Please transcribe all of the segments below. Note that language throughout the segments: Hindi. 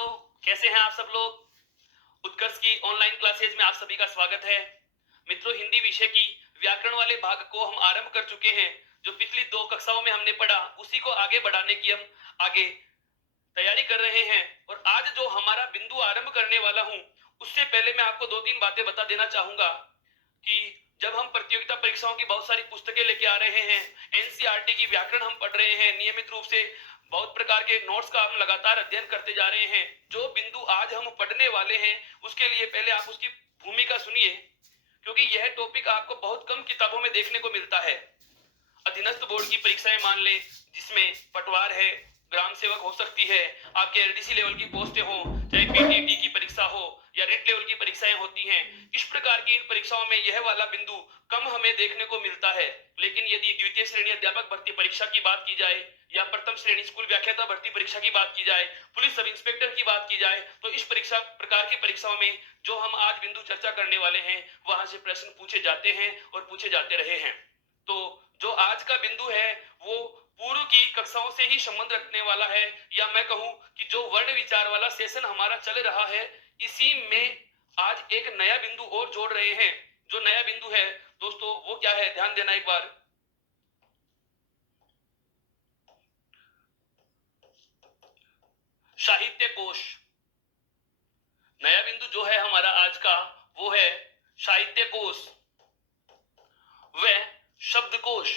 मित्रों, कैसे हैं आप सब लोग। उत्कर्ष की ऑनलाइन क्लासेज में आप सभी का स्वागत है। मित्रों, हिंदी विषय की व्याकरण वाले भाग को हम आरंभ कर चुके हैं। जो पिछली 2 कक्षाओं में हमने पढ़ा उसी को आगे बढ़ाने की हम आगे तैयारी कर रहे हैं। और आज जो हमारा बिंदु आरंभ करने वाला हूं, उससे पहले मैं आपको 2-3 बातें बता देना चाहूंगा कि जब हम प्रतियोगिता परीक्षाओं की बहुत सारी पुस्तकें लेके आ रहे हैं, एनसीईआरटी की व्याकरण हम पढ़ रहे हैं, नियमित रूप से बहुत प्रकार के नोट्स का हम लगातार अध्ययन करते जा रहे हैं। जो बिंदु आज हम पढ़ने वाले हैं उसके लिए पहले आप उसकी भूमिका सुनिए, क्योंकि यह टॉपिक आपको बहुत कम किताबों में देखने को मिलता है। अधीनस्थ बोर्ड की परीक्षाएं मान ले, जिसमें पटवार है, ग्राम सेवक हो सकती है, आपके एलडीसी लेवल की पोस्टें हो, चाहे पीटीटी की परीक्षा हो या रेट लेवल की परीक्षाएं होती हैं, इस प्रकार की इन परीक्षाओं में यह वाला बिंदु कम हमें देखने को मिलता है। लेकिन यदि द्वितीय श्रेणी अध्यापक भर्ती परीक्षा की बात की जाए या प्रथम श्रेणी स्कूल व्याख्याता भर्ती परीक्षा की बात की जाए, पुलिस सब इंस्पेक्टर की बात की जाए, तो इस परीक्षा प्रकार की परीक्षाओं में जो हम आज बिंदु चर्चा करने वाले हैं वहां से प्रश्न पूछे जाते हैं और पूछे जाते रहे हैं। तो जो आज का बिंदु है वो पूर्व की कक्षाओं से ही संबंध रखने वाला है, या मैं कहूं कि जो वर्ण विचार वाला सेशन हमारा चल रहा है, इसी में आज एक नया बिंदु और जोड़ रहे हैं। जो नया बिंदु है दोस्तों वो क्या है, ध्यान देना एक बार। साहित्य कोश। नया बिंदु जो है हमारा आज का वो है साहित्य कोश व शब्दकोश।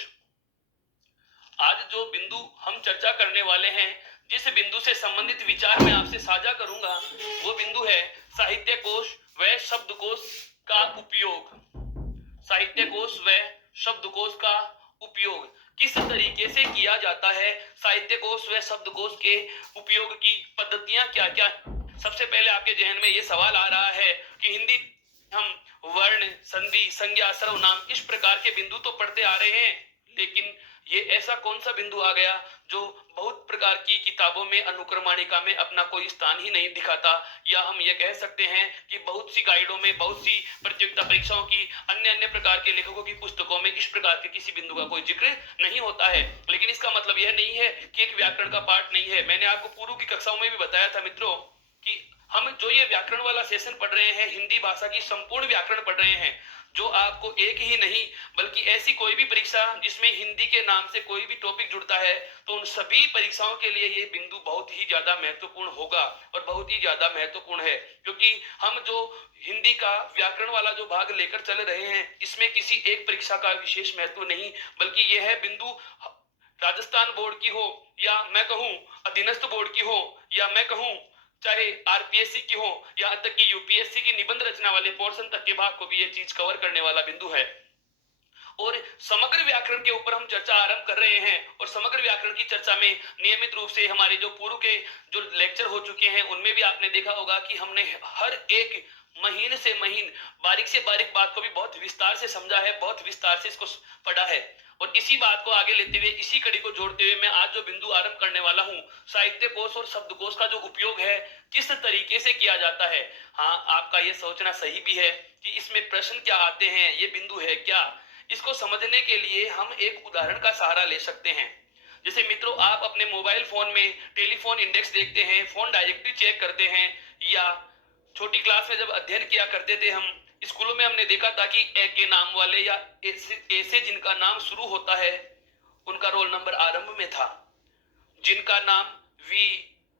आज जो बिंदु हम चर्चा करने वाले हैं, जिस बिंदु से संबंधित विचार मैं आपसे साझा करूंगा, वो बिंदु है साहित्य कोश व शब्दकोश का उपयोग। साहित्य कोश व शब्दकोश का उपयोग किस तरीके से किया जाता है, साहित्य कोश व शब्दकोश के उपयोग की पद्धतियां क्या क्या। सबसे पहले आपके जहन में ये सवाल आ रहा है कि हिंदी हम वर्ण, संधि, संज्ञा, सर्वनाम इस प्रकार के बिंदु तो पढ़ते आ रहे हैं, लेकिन ये ऐसा कौन सा बिंदु आ गया जो बहुत प्रकार की किताबों में, अनुक्रमणिका में अपना कोई स्थान ही नहीं दिखाता। या हम ये कह सकते हैं कि बहुत सी गाइडों में, बहुत सी प्रतियोगिता परीक्षाओं की अन्य अन्य प्रकार के लेखकों की पुस्तकों में इस प्रकार के किसी बिंदु का कोई जिक्र नहीं होता है। लेकिन इसका मतलब यह नहीं है कि एक व्याकरण का पाठ नहीं है। मैंने आपको पूर्व की कक्षाओं में भी बताया था मित्रों कि हम जो ये व्याकरण वाला सेशन पढ़ रहे हैं, हिंदी भाषा की संपूर्ण व्याकरण पढ़ रहे हैं, जो आपको एक ही नहीं बल्कि ऐसी कोई भी परीक्षा जिसमें हिंदी के नाम से कोई भी टॉपिक जुड़ता है, तो उन सभी परीक्षाओं के लिए ये बिंदु बहुत ही ज्यादा महत्वपूर्ण होगा और बहुत ही ज्यादा महत्वपूर्ण है। क्योंकि हम जो हिंदी का व्याकरण वाला जो भाग लेकर चल रहे हैं, इसमें किसी एक परीक्षा का विशेष महत्व नहीं, बल्कि यह बिंदु राजस्थान बोर्ड की हो, या मैं कहूं अधीनस्थ बोर्ड की हो, या मैं कहूं चाहे आरपीएससी की हो, या तक कि यूपीएससी की निबंध रचना वाले पोर्शन तक के भाग को भी ये चीज कवर करने वाला बिंदु है। और समग्र व्याकरण के ऊपर हम चर्चा आरंभ कर रहे हैं, और समग्र व्याकरण की चर्चा में नियमित रूप से हमारे जो पूर्व के जो लेक्चर हो चुके हैं उनमें भी आपने देखा होगा कि हमने हर एक महीन से महीन, बारीक से बारीक बात को भी बहुत विस्तार से समझा है, बहुत विस्तार से इसको पढ़ा है। और इसी बात को आगे लेते हुए, इसी कड़ी को जोड़ते हुए मैं आज जो बिंदु आरंभ करने वाला हूं, साहित्य कोश और शब्दकोश का जो उपयोग है किस तरीके से किया जाता है। हाँ, आपका ये सोचना सही भी है कि इसमें प्रश्न क्या आते हैं, ये बिंदु है क्या। इसको समझने के लिए हम एक उदाहरण का सहारा ले सकते हैं। जैसे मित्रों, आप अपने मोबाइल फोन में टेलीफोन इंडेक्स देखते हैं, फोन डायरेक्टरी चेक करते हैं, या छोटी क्लास में जब अध्ययन किया करते थे हम स्कूलों में, हमने देखा था कि ए के नाम वाले या ए से जिनका नाम शुरू होता है उनका रोल नंबर आरंभ में था। जिनका नाम वी,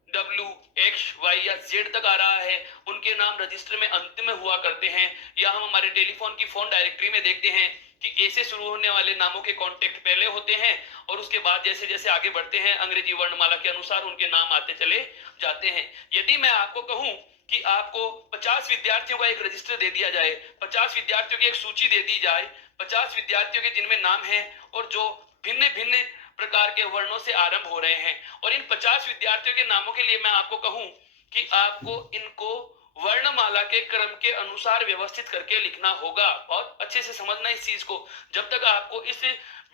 डब्ल्यू, एक्स, वाई या जेड तक आ रहा है उनके नाम रजिस्टर में अंतिम में हुआ करते हैं। या हम हमारे टेलीफोन की फोन डायरेक्टरी में देखते हैं कि ए से शुरू होने वाले नामों के कॉन्टेक्ट पहले होते हैं, और उसके बाद जैसे जैसे आगे बढ़ते हैं अंग्रेजी वर्णमाला के अनुसार उनके नाम आते चले जाते हैं। यदि मैं आपको कहूं कि आपको 50 विद्यार्थियों का एक रजिस्टर दे दिया जाए, 50 विद्यार्थियों की एक सूची दे दी जाए, 50 विद्यार्थियों के जिनमें नाम है और जो भिन्न भिन्न प्रकार के वर्णों से आरंभ हो रहे हैं, और इन 50 विद्यार्थियों के नामों के लिए मैं आपको कहूं कि आपको इनको वर्णमाला के क्रम के अनुसार व्यवस्थित करके लिखना होगा। बहुत अच्छे से समझना इस चीज को। जब तक आपको इस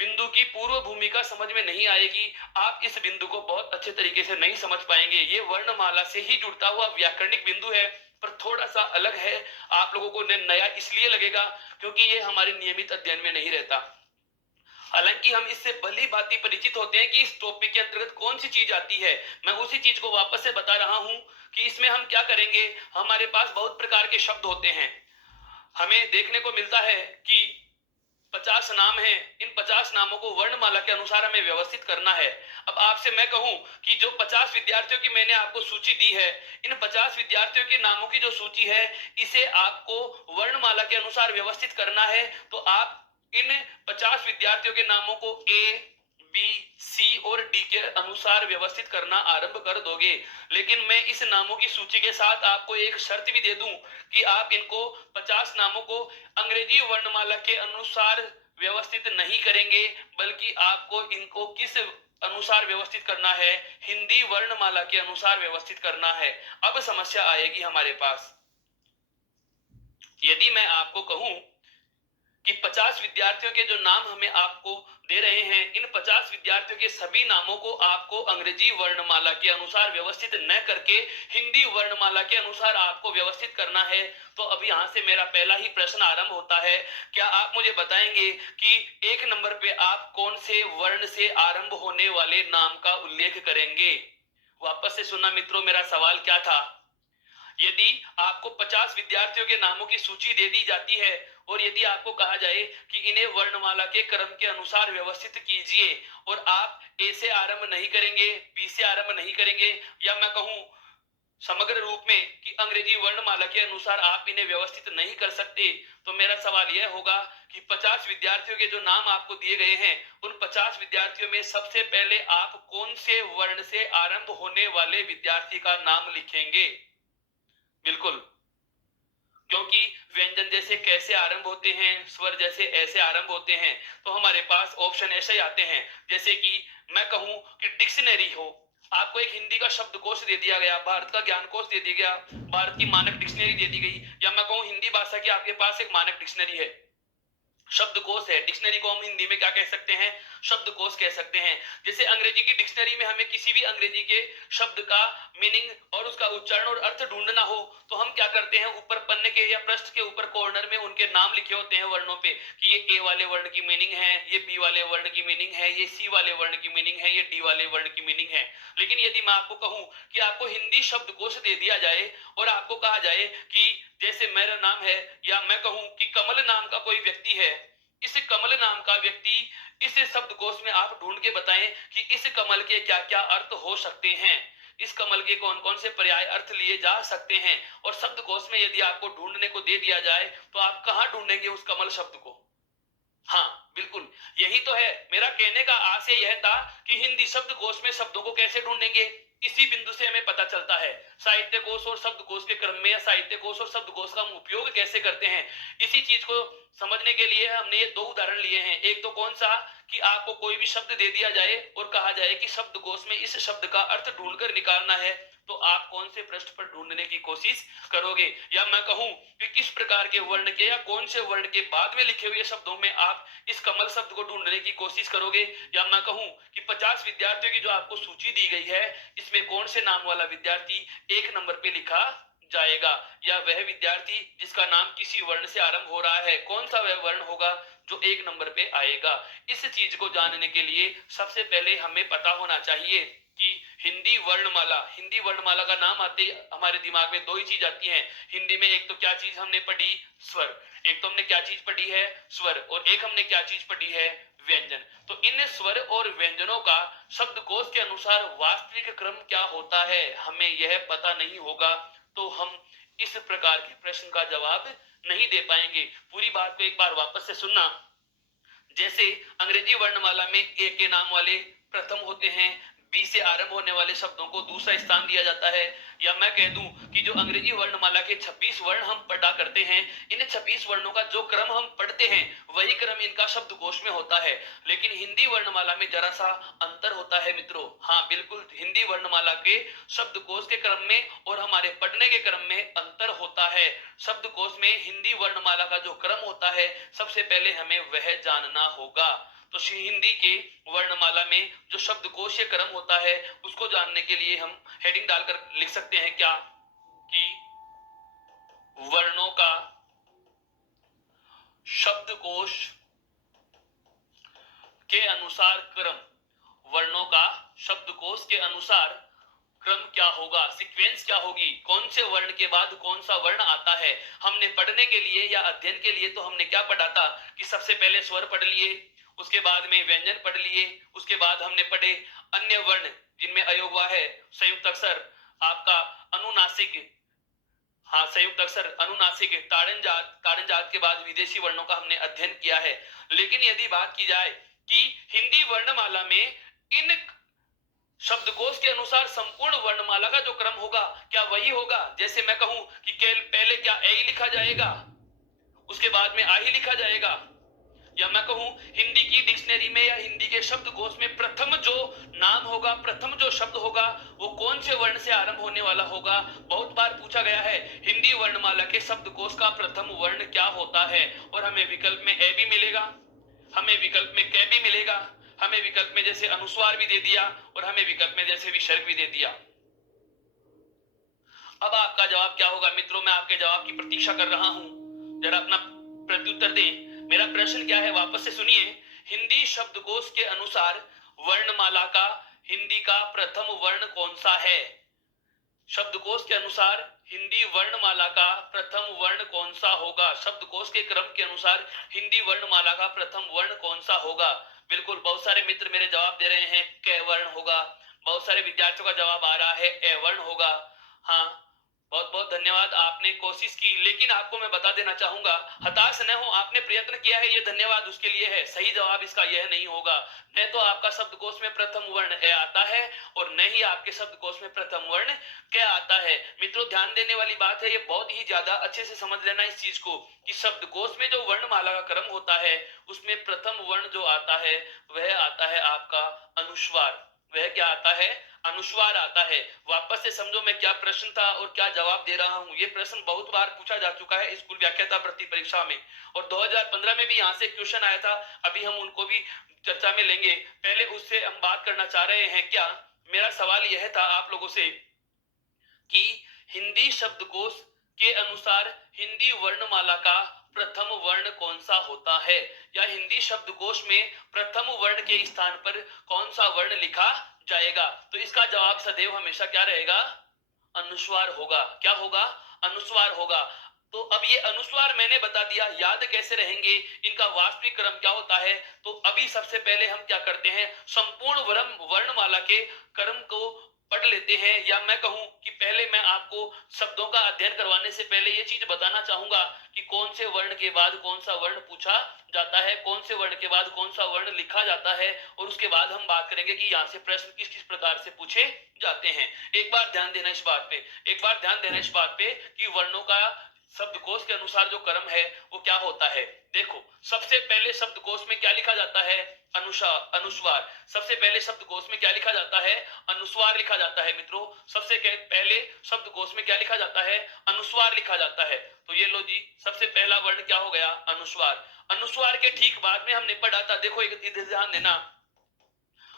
बिंदु की पूर्व भूमिका समझ में नहीं आएगी, आप इस बिंदु को बहुत अच्छे तरीके से नहीं समझ पाएंगे। ये वर्णमाला से ही जुड़ता हुआ व्याकरणिक बिंदु है, पर थोड़ा सा अलग है। आप लोगों को नया इसलिए लगेगा क्योंकि ये हमारे नियमित अध्ययन में नहीं रहता। हालांकि हम इससे भली भांति परिचित होते हैं कि इस टॉपिक के अंतर्गत कौन सी चीज आती है। मैं उसी चीज को वापस से बता रहा हूं कि इसमें हम क्या करेंगे। हमारे पास बहुत प्रकार के शब्द होते हैं। हमें देखने को मिलता है कि 50 नाम हैं। इन 50 नामों को वर्णमाला के अनुसार हमें व्यवस्थित करना है। अब आपसे मैं कहूं कि जो 50 विद्यार्थियों की मैंने आपको सूची दी है, इन 50 विद्यार्थियों के नामों की जो सूची है, इसे आपको वर्णमाला के अनुसार व्यवस्थित करना है। तो आप इन 50 विद्यार्थियों के नामों को ए, बी, सी और डी के अनुसार व्यवस्थित करना आरंभ कर दोगे। लेकिन मैं इस नामों की सूची के साथ आपको एक शर्त भी दे दूं कि आप इनको 50 नामों को अंग्रेजी वर्णमाला के अनुसार व्यवस्थित नहीं करेंगे, बल्कि आपको इनको किस अनुसार व्यवस्थित करना है, हिंदी वर्णमाला के अनुसार व्यवस्थित करना है। अब समस्या आएगी हमारे पास। यदि मैं आपको कहूं कि 50 विद्यार्थियों के जो नाम हमें आपको दे रहे हैं, इन 50 विद्यार्थियों के सभी नामों को आपको अंग्रेजी वर्णमाला के अनुसार व्यवस्थित न करके हिंदी वर्णमाला के अनुसार आपको व्यवस्थित करना है। तो अब यहां से मेरा पहला ही प्रश्न आरंभ होता है। क्या आप मुझे बताएंगे कि एक नंबर पे आप कौन से वर्ण से आरंभ होने वाले नाम का उल्लेख करेंगे? वापस से सुनना मित्रों, मेरा सवाल क्या था। यदि आपको 50 विद्यार्थियों के नामों की सूची दे दी जाती है और यदि आपको कहा जाए कि इन्हें वर्णमाला के क्रम के अनुसार व्यवस्थित कीजिए, और आप ए से आरंभ नहीं करेंगे, बी से आरंभ नहीं करेंगे, या मैं कहूं समग्र रूप में कि अंग्रेजी वर्णमाला के अनुसार आप इन्हें व्यवस्थित नहीं कर सकते, तो मेरा सवाल यह होगा कि 50 विद्यार्थियों के जो नाम आपको दिए गए हैं, उन 50 विद्यार्थियों में सबसे पहले आप कौन से वर्ण से आरंभ होने वाले विद्यार्थी का नाम लिखेंगे? बिल्कुल, क्योंकि व्यंजन जैसे कैसे आरंभ होते हैं, स्वर जैसे ऐसे आरंभ होते हैं, तो हमारे पास ऑप्शन ऐसे ही आते हैं। जैसे कि मैं कहूं कि डिक्शनरी हो, आपको एक हिंदी का शब्दकोश दे दिया गया, भारत का ज्ञान कोश दे दिया गया, भारत की मानक डिक्शनरी दे दी गई, या मैं कहूं हिंदी भाषा की आपके पास एक मानक डिक्शनरी है, शब्दकोश है। डिक्शनरी को हम हिंदी में क्या कह सकते हैं? शब्दकोश कह सकते हैं। जैसे अंग्रेजी की डिक्शनरी में हमें किसी भी अंग्रेजी के शब्द का मीनिंग और उसका उच्चारण और अर्थ ढूंढना हो, तो हम क्या करते हैं, ऊपर पन्ने के या पृष्ठ के ऊपर कॉर्नर में उनके नाम लिखे होते हैं वर्णों पे, कि ये ए वाले वर्ण की मीनिंग है, ये बी वाले वर्ण की मीनिंग है, ये सी वाले वर्ण की मीनिंग है, ये डी वाले वर्ण की मीनिंग है। लेकिन यदि मैं आपको कहूं कि आपको हिंदी शब्दकोश दे दिया जाए और आपको कहा जाए कि जैसे मेरा नाम है, या मैं कहूं कि कमल नाम का कोई व्यक्ति है, इस कमल नाम का व्यक्ति, इस शब्दकोश में आप ढूंढ के बताएं कि इस कमल के क्या क्या अर्थ हो सकते हैं, इस कमल के कौन कौन से पर्याय अर्थ लिए जा सकते हैं। और शब्दकोश में यदि आपको ढूंढने को दे दिया जाए, तो आप कहां ढूंढेंगे उस कमल शब्द को? हाँ बिल्कुल, यही तो है। मेरा कहने का आशय यह था कि हिंदी शब्दकोश में शब्दों को कैसे ढूंढेंगे, इसी बिंदु से हमें पता चलता है। साहित्य कोश और शब्दकोश के क्रम में, या साहित्य कोश और शब्दकोश का हम उपयोग कैसे करते हैं, इसी चीज को समझने के लिए हमने ये दो उदाहरण लिए हैं। एक तो कौन सा, कि आपको कोई भी शब्द दे दिया जाए और कहा जाए कि शब्दकोश में इस शब्द का अर्थ ढूंढकर निकालना है, तो आप कौन से पृष्ठ पर ढूंढने की कोशिश करोगे। या मैं कहूं कि किस प्रकार के वर्ण के या कौन से वर्ण के बाद में लिखे हुए शब्दों में आप इस कमल शब्द को ढूंढने की कोशिश करोगे। या मैं कहूं कि 50 विद्यार्थियों की जो आपको सूची दी गई है, इसमें कौन से नाम वाला विद्यार्थी एक नंबर पे लिखा जाएगा, या वह विद्यार्थी जिसका नाम किसी वर्ण से आरंभ हो रहा है, कौन सा वह वर्ण होगा जो एक नंबर पे आएगा। इस चीज को जानने के लिए सबसे पहले हमें पता होना चाहिए कि हिंदी वर्णमाला का नाम आते हमारे दिमाग में दो ही चीज आती है हिंदी में। एक तो क्या चीज हमने पढ़ी, स्वर। एक तो हमने क्या चीज पढ़ी है, स्वर, और एक हमने क्या चीज पढ़ी है, व्यंजन। तो इन स्वर और व्यंजनों का शब्दकोश के अनुसार वास्तविक क्रम क्या होता है, हमें यह पता नहीं होगा, तो हम इस प्रकार के प्रश्न का जवाब नहीं दे पाएंगे। पूरी बात को एक बार वापस से सुनना। जैसे अंग्रेजी वर्णमाला में ए के नाम वाले प्रथम होते हैं, बी से आरंभ होने वाले शब्दों को दूसरा स्थान दिया जाता है। या मैं कह दूं कि जो अंग्रेजी वर्णमाला के 26 वर्ण हम पढ़ा करते हैं, इन 26 वर्णों का जो क्रम हम पढ़ते हैं, वही क्रम इनका शब्दकोश में होता है। लेकिन हिंदी वर्णमाला में जरा सा अंतर होता है मित्रों। हाँ बिल्कुल, हिंदी वर्णमाला के शब्दकोश के क्रम में और हमारे पढ़ने के क्रम में अंतर होता है। शब्दकोश में हिंदी वर्णमाला का जो क्रम होता है, सबसे पहले हमें वह जानना होगा। तो हिंदी के वर्णमाला में जो शब्दकोशीय क्रम होता है, उसको जानने के लिए हम हेडिंग डालकर लिख सकते हैं क्या, कि वर्णों का शब्दकोश के अनुसार क्रम, वर्णों का शब्दकोश के अनुसार क्रम क्या होगा, सीक्वेंस क्या होगी, कौन से वर्ण के बाद कौन सा वर्ण आता है। हमने पढ़ने के लिए या अध्ययन के लिए तो हमने क्या पढ़ा था कि सबसे पहले स्वर पढ़ लिए, उसके बाद में व्यंजन पढ़ लिए, उसके बाद हमने पढ़े अन्य वर्ण जिनमें अयोगवा है, संयुक्त अक्षर, आपका अनुनासिक, हाँ संयुक्त अक्षर, अनुनासिक, ताड़न जात के बाद विदेशी वर्णों का हमने अध्ययन किया है। लेकिन यदि बात की जाए कि हिंदी वर्णमाला में इन शब्दकोश के अनुसार संपूर्ण वर्णमाला का जो क्रम होगा क्या वही होगा, जैसे मैं कहूं कि पहले क्या ए ही लिखा जाएगा, उसके बाद में आ ही लिखा जाएगा, या मैं कहूं हिंदी की डिक्शनरी में या हिंदी के शब्दकोश में प्रथम जो नाम होगा, प्रथम जो शब्द होगा वो कौन से वर्ण से आरंभ होने वाला होगा। बहुत बार पूछा गया है हिंदी वर्णमाला के शब्दकोश का प्रथम वर्ण क्या होता है, और हमें विकल्प में ए भी मिलेगा, हमें विकल्प में कै भी मिलेगा, हमें विकल्प में जैसे अनुस्वार भी दे दिया और हमें विकल्प में जैसे विसर्ग भी दे दिया। अब आपका जवाब क्या होगा मित्रों, मैं आपके जवाब की प्रतीक्षा कर रहा हूं, जरा अपना प्रत्युत्तर दें। मेरा प्रश्न क्या है वापस से सुनिए। हिंदी शब्दकोश के अनुसार वर्णमाला का हिंदी का प्रथम वर्ण कौन सा है, शब्दकोश के अनुसार हिंदी वर्णमाला का प्रथम वर्ण कौन सा होगा, शब्दकोश के क्रम के अनुसार हिंदी वर्णमाला का प्रथम वर्ण कौन सा होगा। बिल्कुल, बहुत सारे मित्र मेरे जवाब दे रहे हैं क वर्ण होगा, बहुत सारे विद्यार्थियों का जवाब आ रहा है ए वर्ण होगा। हाँ, बहुत बहुत धन्यवाद, आपने कोशिश की, लेकिन आपको मैं बता देना चाहूंगा हताश न हो, आपने प्रयत्न किया है, ये धन्यवाद उसके लिए है। सही जवाब इसका यह नहीं होगा, न तो आपका शब्दकोश में प्रथम वर्ण ए आता है और न ही आपके शब्दकोश में प्रथम वर्ण क्या आता है। मित्रों ध्यान देने वाली बात है, ये बहुत ही ज्यादा अच्छे से समझ लेना इस चीज को कि शब्दकोश में जो वर्णमाला का क्रम होता है उसमें प्रथम वर्ण जो आता है वह आता है आपका अनुस्वार। वह क्या आता है, अनुस्वार आता है। वापस से समझो मैं क्या प्रश्न था और क्या जवाब दे रहा हूं। ये प्रश्न बहुत बार पूछा जा चुका है स्कूल व्याख्याता भर्ती परीक्षा में, और 2015 में भी यहाँ से क्वेश्चन आया था, अभी हम उनको भी चर्चा में लेंगे। पहले उससे हम बात करना चाह रहे हैं क्या, मेरा सवाल यह था आप लोगों से कि हिंदी शब्दकोश के अनुसार हिंदी वर्णमाला का प्रथम वर्ण कौन सा होता है, या हिंदी शब्दकोश में प्रथम वर्ण के स्थान पर कौन सा वर्ण लिखा जाएगा। तो इसका जवाब सदैव हमेशा क्या रहेगा, अनुस्वार होगा। क्या होगा, अनुस्वार होगा। तो अब ये अनुस्वार मैंने बता दिया, याद कैसे रहेंगे, इनका वास्तविक क्रम क्या होता है। तो अभी सबसे पहले हम क्या करते हैं, संपूर्ण वर्णमाला के क्रम को पढ़ लेते हैं, या मैं कहूं कि पहले मैं आपको शब्दों का अध्ययन करवाने से पहले ये चीज बताना चाहूंगा कि कौन से वर्ण के बाद कौन सा वर्ण पूछा जाता है, कौन से वर्ण के बाद कौन सा वर्ण लिखा जाता है, और उसके बाद हम बात करेंगे कि यहाँ से प्रश्न किस किस प्रकार से पूछे जाते हैं। एक बार ध्यान देना इस बात पे, एक बार ध्यान देना इस बात पे कि वर्णों का शब्दकोश के अनुसार जो क्रम है वो क्या होता है। देखो, सबसे पहले शब्दकोश में क्या लिखा जाता है, अनुस्वार। सबसे पहले शब्दकोश में क्या लिखा जाता है, अनुस्वार लिखा जाता है। मित्रों, सबसे पहले शब्दकोश में क्या लिखा जाता है, अनुस्वार लिखा जाता है। तो ये लो जी, सबसे पहला वर्ण क्या हो गया, अनुस्वार। अनुस्वार के ठीक बाद में हमने पढ़ा था, देखो इधर ध्यान देना,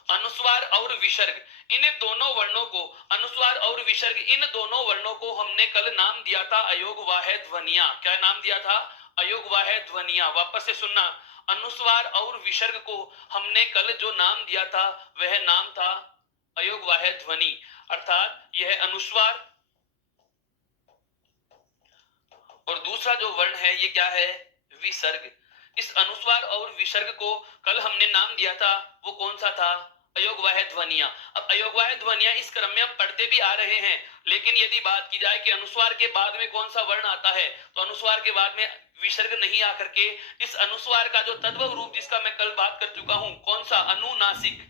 अनुस्वार और विसर्ग, इन दोनों वर्णों को, अनुस्वार और विसर्ग, इन दोनों वर्णों को हमने कल नाम दिया था अयोगवाह्य ध्वनियां। क्या नाम दिया था, अयोगवाह्य ध्वनियां। वापस से सुनना, अनुस्वार और विसर्ग को हमने कल जो नाम दिया था वह नाम था अयोगवाह्य ध्वनि, अर्थात यह अनुस्वार और दूसरा जो वर्ण है ये क्या है, विसर्ग। इस अनुस्वार और विसर्ग को कल हमने नाम दिया था, वो कौन सा था, अयोगवाह्य ध्वनियां। अब अयोगवाह्य ध्वनियां इस क्रम में हम पढ़ते भी आ रहे हैं, लेकिन यदि बात की जाए कि अनुस्वार के बाद में कौन सा वर्ण आता है, तो अनुस्वार के बाद में विसर्ग नहीं आकर के इस अनुस्वार का जो तद्भव रूप जिसका मैं कल बात कर चुका हूं, कौन सा, अनुनासिक,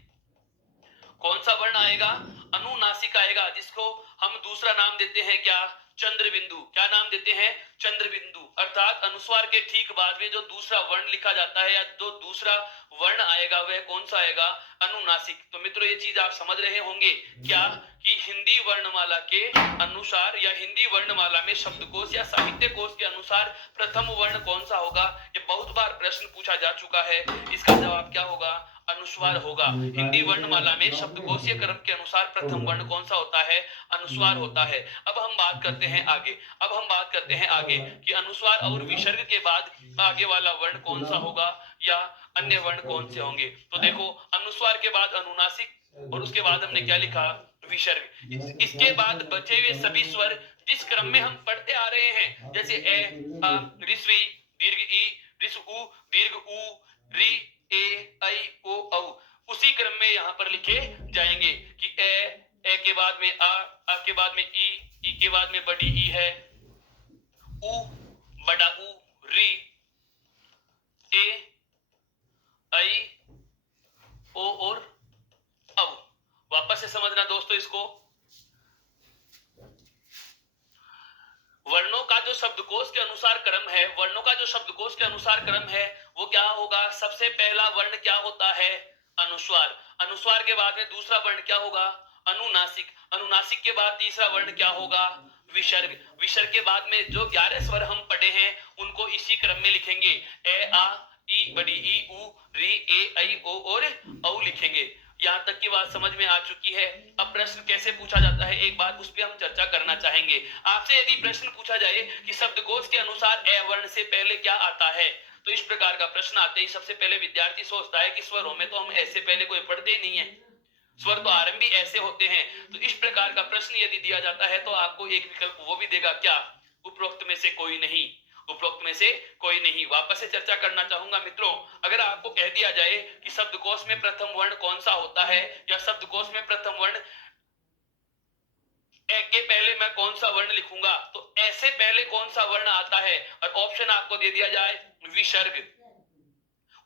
कौन सा वर्ण आएगा, अनुनासिक आएगा, जिसको हम दूसरा नाम देते हैं क्या, चंद्रबिंदु। क्या नाम देते हैं, चंद्रबिंदु। अर्थात अनुस्वार के ठीक बाद में जो दूसरा वर्ण लिखा जाता है या जो दूसरा वर्ण आएगा वह कौन सा आएगा, अनुनासिक। तो मित्रों ये चीज आप समझ रहे होंगे क्या कि हिंदी वर्णमाला के अनुसार या हिंदी वर्णमाला में शब्दकोश या साहित्य कोश के अनुसार प्रथम वर्ण कौन सा होगा। ये बहुत बार प्रश्न पूछा जा चुका है, इसका जवाब क्या होगा, अनुस्वार होगा। हिंदी वर्णमाला में शब्दकोशीय क्रम के अनुसार प्रथम वर्ण कौन सा होता है, अनुस्वार होता है। अब हम बात करते हैं आगे, अब हम बात करते हैं आगे कि अनुस्वार और विसर्ग के बाद आगे वाला वर्ण कौन सा होगा, या अन्य वर्ण कौन से होंगे? तो देखो, अनुस्वार के बाद अनुनासिक और उसके बाद हमने क्या लिखा? विसर्ग। इसके बाद बचे हुए सभी स्वर जिस क्रम में हम पढ़ते आ रहे हैं, जैसे ए, अ, ऋस्वी, दीर्घ ई, ऋस्व उ, दीर्घ उ, री, ए, ऐ, ओ, औ, उसी क्रम में यहां पर लिखे जाएंगे कि ए के बाद में आ के बाद में ई के बाद में बड़ी ई है, उ, बड़ा उ, री, ए, ऐ, ओ और औ। वापस से समझना दोस्तों इसको। वर्णों का जो शब्दकोश के अनुसार क्रम है, वर्णों का जो शब्दकोश के अनुसार क्रम है, वो क्या होगा? सबसे पहला वर्ण क्या होता है? अनुस्वार। अनुस्वार के बाद में दूसरा वर्ण क्या होगा? अनुनासिक। अनुनासिक के बाद तीसरा वर्ण क्या होगा? विसर्ग। विसर्ग के बाद में जो 11 स्वर हम पढ़े हैं उनको इसी क्रम में लिखेंगे। ए, आ, ई, बड़ी ई, उ, री, ए, ऐ, ओ और औ लिखेंगे। यहां तक की बात समझ में आ चुकी है। अब प्रश्न कैसे पूछा जाता है, एक बात उस पर हम चर्चा करना चाहेंगे। आपसे यदि प्रश्न पूछा जाए कि शब्दकोश के अनुसार ए वर्ण से पहले क्या आता है, तो इस प्रकार का प्रश्न आते ही सबसे पहले विद्यार्थी सोचता है कि स्वरों में तो हम ऐसे पहले कोई पढ़ते ही नहीं है, स्वर तो आरंभी ऐसे होते हैं। तो इस प्रकार का प्रश्न यदि दिया जाता है तो आपको एक विकल्प वो भी देगा, क्या? उपरोक्त में से कोई नहीं। उपरोक्त में से कोई नहीं। वापस से चर्चा करना चाहूंगा मित्रों, अगर आपको कह दिया जाए कि शब्दकोश में प्रथम वर्ण कौन सा होता है, या शब्दकोश में प्रथम वर्ण ए के पहले मैं कौन सा वर्ण लिखूंगा, तो ऐसे पहले कौन सा वर्ण आता है, और ऑप्शन आपको दे दिया जाए विसर्ग,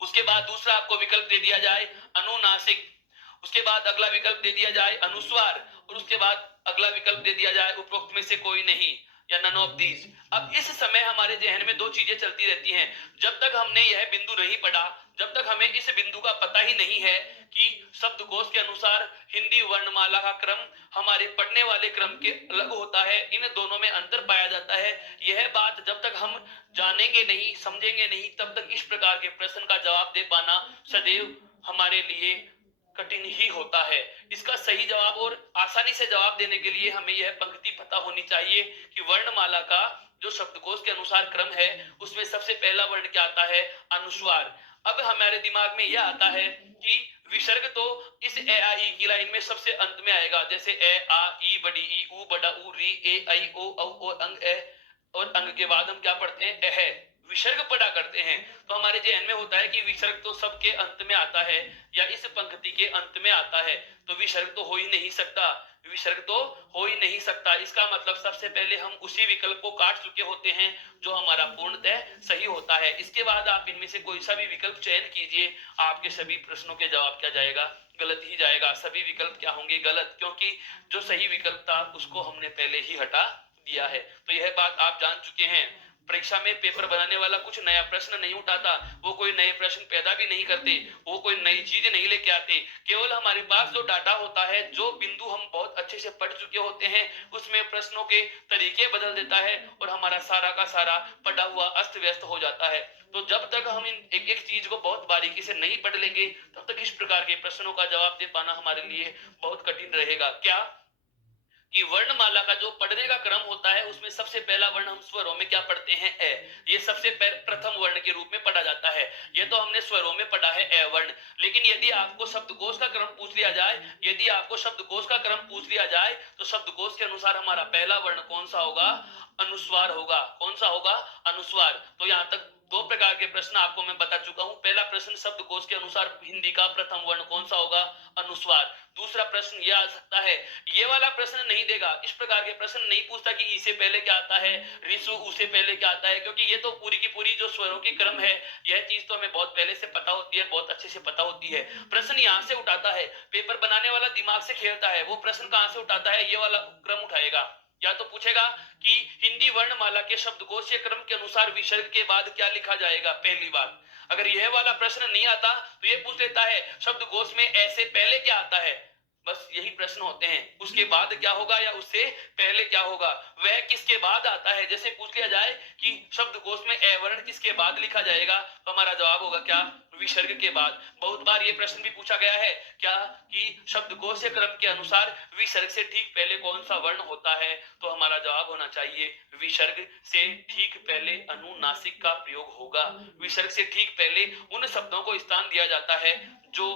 उसके बाद दूसरा आपको विकल्प दे दिया जाए अनुनासिक, उसके बाद अगला विकल्प दे दिया जाए अनुस्वार, और उसके बाद अगला विकल्प दे दिया जाए उपरोक्त में से कोई नहीं, या नन ऑफ दीज। अब इस समय हमारे जहन में दो चीजें चलती रहती हैं। जब तक हमने यह बिंदु नहीं पढ़ा, जब तक हमें इस बिंदु का पता ही नहीं है कि शब्दकोश के अनुसार हिंदी वर्णमाला का क्रम हमारे पढ़ने वाले क्रम के अलग होता है, इन दोनों में अंतर पाया जाता है, यह बात जब तक हम जानेंगे नहीं, समझेंगे नहीं, तब तक इस प्रकार के प्रश्न का जवाब दे पाना सदैव हमारे लिए कठिन ही होता है। इसका सही जवाब और आसानी से जवाब देने के लिए हमें यह पंक्ति पता होनी चाहिए कि वर्णमाला का जो शब्दकोश के अनुसार क्रम है उसमें सबसे पहला वर्ण क्या आता है? अनुस्वार। अब हमारे दिमाग में यह आता है कि विसर्ग तो इस ए आ ई की लाइन में सबसे अंत में आएगा, जैसे ए, आ, ई, बड़ी ई, उ, बड़ा उ, री, ए, ऐ, ओ, औ और अंग ए, और अंग के बाद हम क्या पढ़ते हैं? है विसर्ग पढ़ा करते हैं। तो हमारे जहन में होता है कि विसर्ग तो सबके अंत में आता है, या इस पंक्ति के अंत में आता है, तो विसर्ग तो हो ही नहीं सकता, विसर्ग तो हो ही नहीं सकता। इसका मतलब सबसे पहले हम उसी विकल्प को काट चुके होते हैं जो हमारा पूर्णतः सही होता है। इसके बाद आप इनमें से कोई सा भी विकल्प चयन कीजिए, आपके सभी प्रश्नों के जवाब क्या जाएगा? गलत ही जाएगा। सभी विकल्प क्या होंगे? गलत, क्योंकि जो सही विकल्प था उसको हमने पहले ही हटा दिया है। तो यह बात आप जान चुके हैं। परीक्षा में पेपर बनाने वाला कुछ नया प्रश्न नहीं उठाता, वो कोई नए प्रश्न पैदा भी नहीं करते, वो कोई नई चीज नहीं लेके आते। केवल हमारे पास जो डाटा होता है, जो बिंदु हम बहुत अच्छे से पढ़ चुके होते हैं, उसमें प्रश्नों के तरीके बदल देता है और हमारा सारा का सारा पढ़ा हुआ अस्त व्यस्त हो जाता है। तो जब तक हम इन एक एक चीज को बहुत बारीकी से नहीं पढ़ लेंगे, तब तक इस प्रकार के प्रश्नों का जवाब दे पाना हमारे लिए बहुत कठिन रहेगा। क्या कि वर्णमाला का जो पढ़ने का क्रम होता है उसमें सबसे पहला वर्ण हम स्वरों में क्या पढ़ते हैं? ए। ये सबसे प्रथम वर्ण के रूप में पढ़ा जाता है। ये तो हमने स्वरों में पढ़ा है ए वर्ण। लेकिन यदि आपको शब्दकोश का क्रम पूछ लिया जाए, यदि आपको शब्दकोश का क्रम पूछ लिया जाए, तो शब्दकोश के अनुसार हमारा पहला वर्ण कौन सा होगा? अनुस्वार होगा। कौन सा होगा? अनुस्वार। तो यहां तक दो प्रकार के प्रश्न आपको मैं बता चुका हूं। पहला प्रश्न शब्दकोश के अनुसार हिंदी का प्रथम वर्ण कौन सा होगा? अनुस्वार। दूसरा प्रश्न यह आ सकता है, ये वाला प्रश्न नहीं देगा, इस प्रकार के प्रश्न नहीं पूछता कि ई से पहले क्या आता है, ऋसु उ से पहले क्या आता है, क्योंकि ये तो पूरी की पूरी जो स्वरों की क्रम है, यह चीज तो हमें बहुत पहले से पता होती है, बहुत अच्छे से पता होती है। प्रश्न यहां से उठाता है, पेपर बनाने वाला दिमाग से खेलता है, वो प्रश्न कहां से उठाता है? ये वाला क्रम उठाएगा। या तो पूछेगा कि हिंदी वर्णमाला के शब्दकोशीय क्रम के अनुसार विसर्ग के बाद क्या लिखा जाएगा? पहली बात। अगर यह वाला प्रश्न नहीं आता तो ये पूछ लेता है शब्दकोश में ऐसे पहले क्या आता है, बस यही प्रश्न होते हैं। उसके बाद क्या होगा या उससे पहले क्या होगा, वह किसके बाद आता है। जैसे पूछ लिया जाए कि शब्दकोश में ए वर्ण किसके बाद लिखा जाएगा, तो हमारा जवाब होगा क्या, विसर्ग के बाद। बहुत बार ये प्रश्न भी पूछा गया है क्या कि शब्दकोश के क्रम के अनुसार विसर्ग से ठीक पहले कौन सा वर्ण होता है, तो हमारा जवाब होना चाहिए विसर्ग से ठीक पहले अनुनासिक का प्रयोग होगा। विसर्ग से ठीक पहले उन शब्दों को स्थान दिया जाता है जो,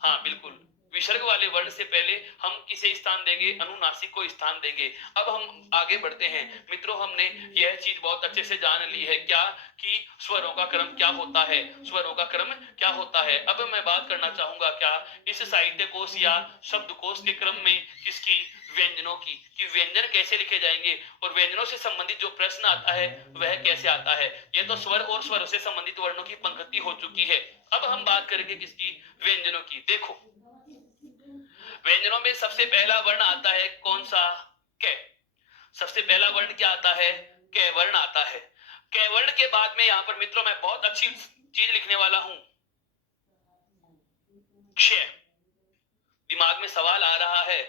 हाँ बिल्कुल, विसर्ग वाले वर्ण से पहले हम किसे स्थान देंगे, अनुनासिक को स्थान देंगे। अब हम आगे बढ़ते हैं मित्रों, हमने यह चीज बहुत अच्छे से जान ली है क्या कि स्वरों का क्रम क्या होता है, स्वरों का क्रम क्या होता है। अब मैं बात करना चाहूंगा क्या इस साहित्य कोश या शब्दकोश के क्रम में किसकी, व्यंजनों की, कि व्यंजन कैसे लिखे जाएंगे और व्यंजनों से संबंधित जो प्रश्न आता है वह कैसे आता है। यह तो स्वर और स्वर से संबंधित वर्णों की पंक्ति हो चुकी है। अब हम बात करेंगे किसकी, व्यंजनों की। देखो व्यंजनों में सबसे पहला वर्ण आता है कौन सा, क। सबसे पहला वर्ण क्या आता है, क वर्ण आता है। क वर्ण के बाद में यहां पर मित्रों मैं बहुत अच्छी चीज लिखने वाला हूं, क्ष। दिमाग में सवाल आ रहा है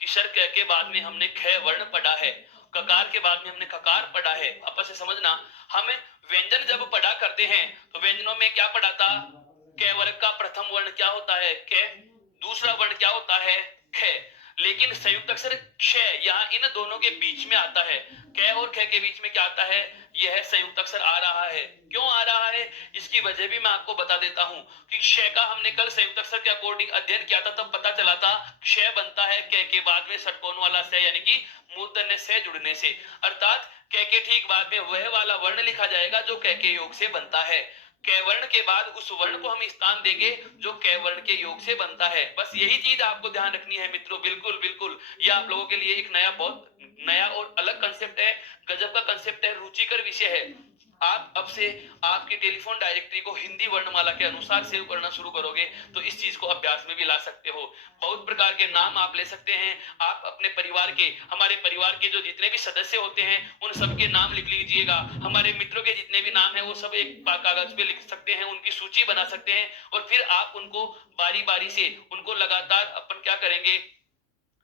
कि सर क के बाद में हमने ख वर्ण पढ़ा है, ककार के बाद में हमने ककार पढ़ा है। आपस से समझना, हम व्यंजन जब पढ़ा करते हैं तो व्यंजनों में क्या पढ़ा था, क वर्ग का प्रथम वर्ण क्या होता है, क। दूसरा वर्ण क्या होता है, ख। लेकिन संयुक्त अक्षर क्ष यहाँ इन दोनों के बीच में आता है। क और ख के बीच में क्या आता है, यह संयुक्त अक्षर आ रहा है। क्यों आ रहा है, इसकी वजह भी मैं आपको बता देता हूं कि क्ष का हमने कल संयुक्त अक्षर के अकॉर्डिंग अध्ययन किया था, तब पता चला था क्ष बनता है क के बाद में षटकोण वाला से, यानी कि मूर्धन्य से जुड़ने से। अर्थात क के ठीक बाद में वह वाला वर्ण लिखा जाएगा जो क के योग से बनता है। क वर्ण के बाद उस वर्ण को हम स्थान देंगे जो क वर्ण के योग से बनता है। बस यही चीज आपको ध्यान रखनी है मित्रों। बिल्कुल बिल्कुल, यह आप लोगों के लिए एक नया, बहुत नया और अलग कंसेप्ट है, गजब का कंसेप्ट है, रुचिकर विषय है। आप अब से आपकी टेलीफोन डायरेक्टरी को हिंदी वर्णमाला के अनुसार सेव करना शुरू करोगे तो इस चीज को अभ्यास में भी ला सकते हो। बहुत प्रकार के नाम आप ले सकते हैं। आप अपने परिवार के, हमारे परिवार के जो जितने भी सदस्य होते हैं उन सबके नाम लिख लीजिएगा। हमारे मित्रों के जितने भी नाम है वो सब एक कागज पे लिख सकते हैं, उनकी सूची बना सकते हैं और फिर आप उनको बारी बारी से उनको लगातार अपन क्या करेंगे,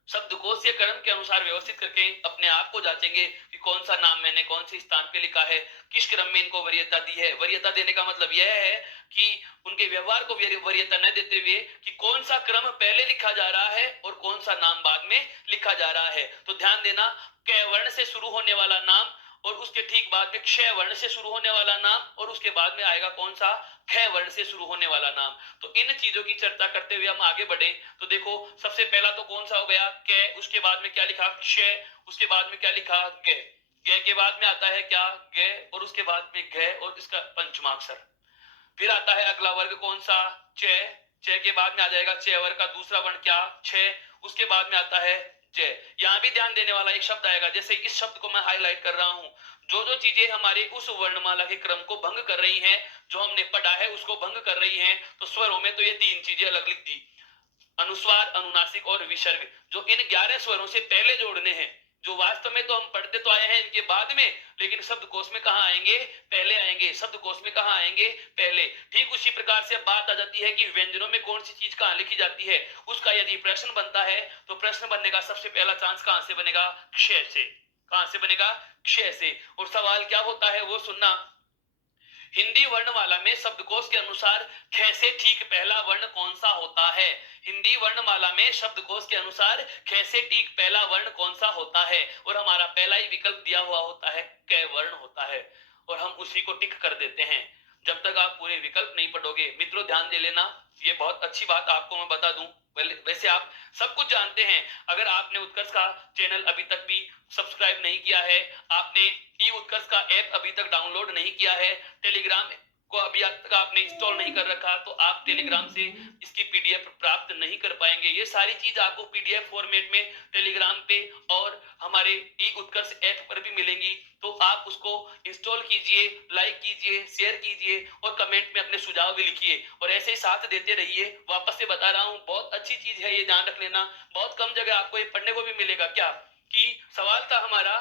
शब्दकोश के क्रम के अनुसार व्यवस्थित करके अपने आप को जांचेंगे कि कौन सा नाम मैंने कौन से स्थान पे लिखा है, किस क्रम में इनको वरीयता दी है। वरीयता देने का मतलब यह है कि उनके व्यवहार को वरीयता न देते हुए कि कौन सा क्रम पहले लिखा जा रहा है और कौन सा नाम बाद में लिखा जा रहा है। तो ध्यान देना, क वर्ण से शुरू होने वाला नाम और उसके ठीक बाद में क्ष वर्ण से शुरू होने वाला नाम और उसके बाद में आएगा कौन सा, ख वर्ण से शुरू होने वाला नाम। तो इन चीजों की चर्चा करते हुए हम आगे बढ़े तो देखो सबसे पहला तो कौन सा हो गया, क। उसके बाद में क्या लिखा, क्ष। उसके बाद में क्या लिखा, ग। ग के बाद में आता है क्या, ग। और उसके बाद में घ और इसका पंचमाक्षर। फिर आता है अगला वर्ग कौन सा, च। च के बाद में आ जाएगा च वर्ग का दूसरा वर्ण क्या, छ। उसके बाद में आता है जय। यहां भी ध्यान देने वाला एक शब्द आएगा, जैसे इस शब्द को मैं हाईलाइट कर रहा हूं, जो जो चीजें हमारे उस वर्णमाला के क्रम को भंग कर रही हैं, जो हमने पढ़ा है उसको भंग कर रही हैं, तो स्वरों में तो ये तीन चीजें अलग लिख दी, अनुस्वार, अनुनासिक और विसर्ग, जो इन 11 स्वरों से पहले जोड़ने हैं। जो वास्तव में तो हम पढ़ते तो आए हैं इनके बाद में, लेकिन शब्दकोश में कहां आएंगे, पहले आएंगे। शब्दकोश में कहां आएंगे, पहले। ठीक उसी प्रकार से बात आ जाती है कि व्यंजनों में कौन सी चीज कहां लिखी जाती है। उसका यदि प्रश्न बनता है तो प्रश्न बनने का सबसे पहला चांस कहां से बनेगा, क्ष से। कहां से बनेगा, क्ष से। और सवाल क्या होता है वो सुनना, हिंदी वर्णमाला में शब्दकोश के अनुसार ख से ठीक पहला वर्ण कौन सा होता है। हिंदी वर्णमाला में शब्दकोश के अनुसार ख से ठीक पहला वर्ण कौन सा होता है, और हमारा पहला ही विकल्प दिया हुआ होता है, क वर्ण होता है, और हम उसी को टिक कर देते हैं। जब तक आप पूरे विकल्प नहीं पढ़ोगे मित्रों, ध्यान दे लेना, ये बहुत अच्छी बात आपको मैं बता दूं। वैसे आप सब कुछ जानते हैं, अगर आपने उत्कर्ष का चैनल अभी तक भी सब्सक्राइब नहीं किया है, आपने ई उत्कर्ष का ऐप अभी तक डाउनलोड नहीं किया है, टेलीग्राम को अभी तक आपने इंस्टॉल नहीं कर रखा, तो आप टेलीग्राम से इसकी पीडीएफ प्राप्त नहीं कर पाएंगे। ये सारी चीज आपको पीडीएफ फॉर्मेट में टेलीग्राम पे और हमारे ई उत्कर्ष ऐप पर भी मिलेंगी, तो आप उसको इंस्टॉल कीजिए, लाइक कीजिए, शेयर कीजिए और कमेंट में अपने सुझाव भी लिखिए और ऐसे ही साथ देते रहिए। वापस से बता रहा हूँ, बहुत अच्छी चीज है ये, ध्यान रख लेना। बहुत कम जगह आपको ये पढ़ने को भी मिलेगा। क्या कि सवाल था हमारा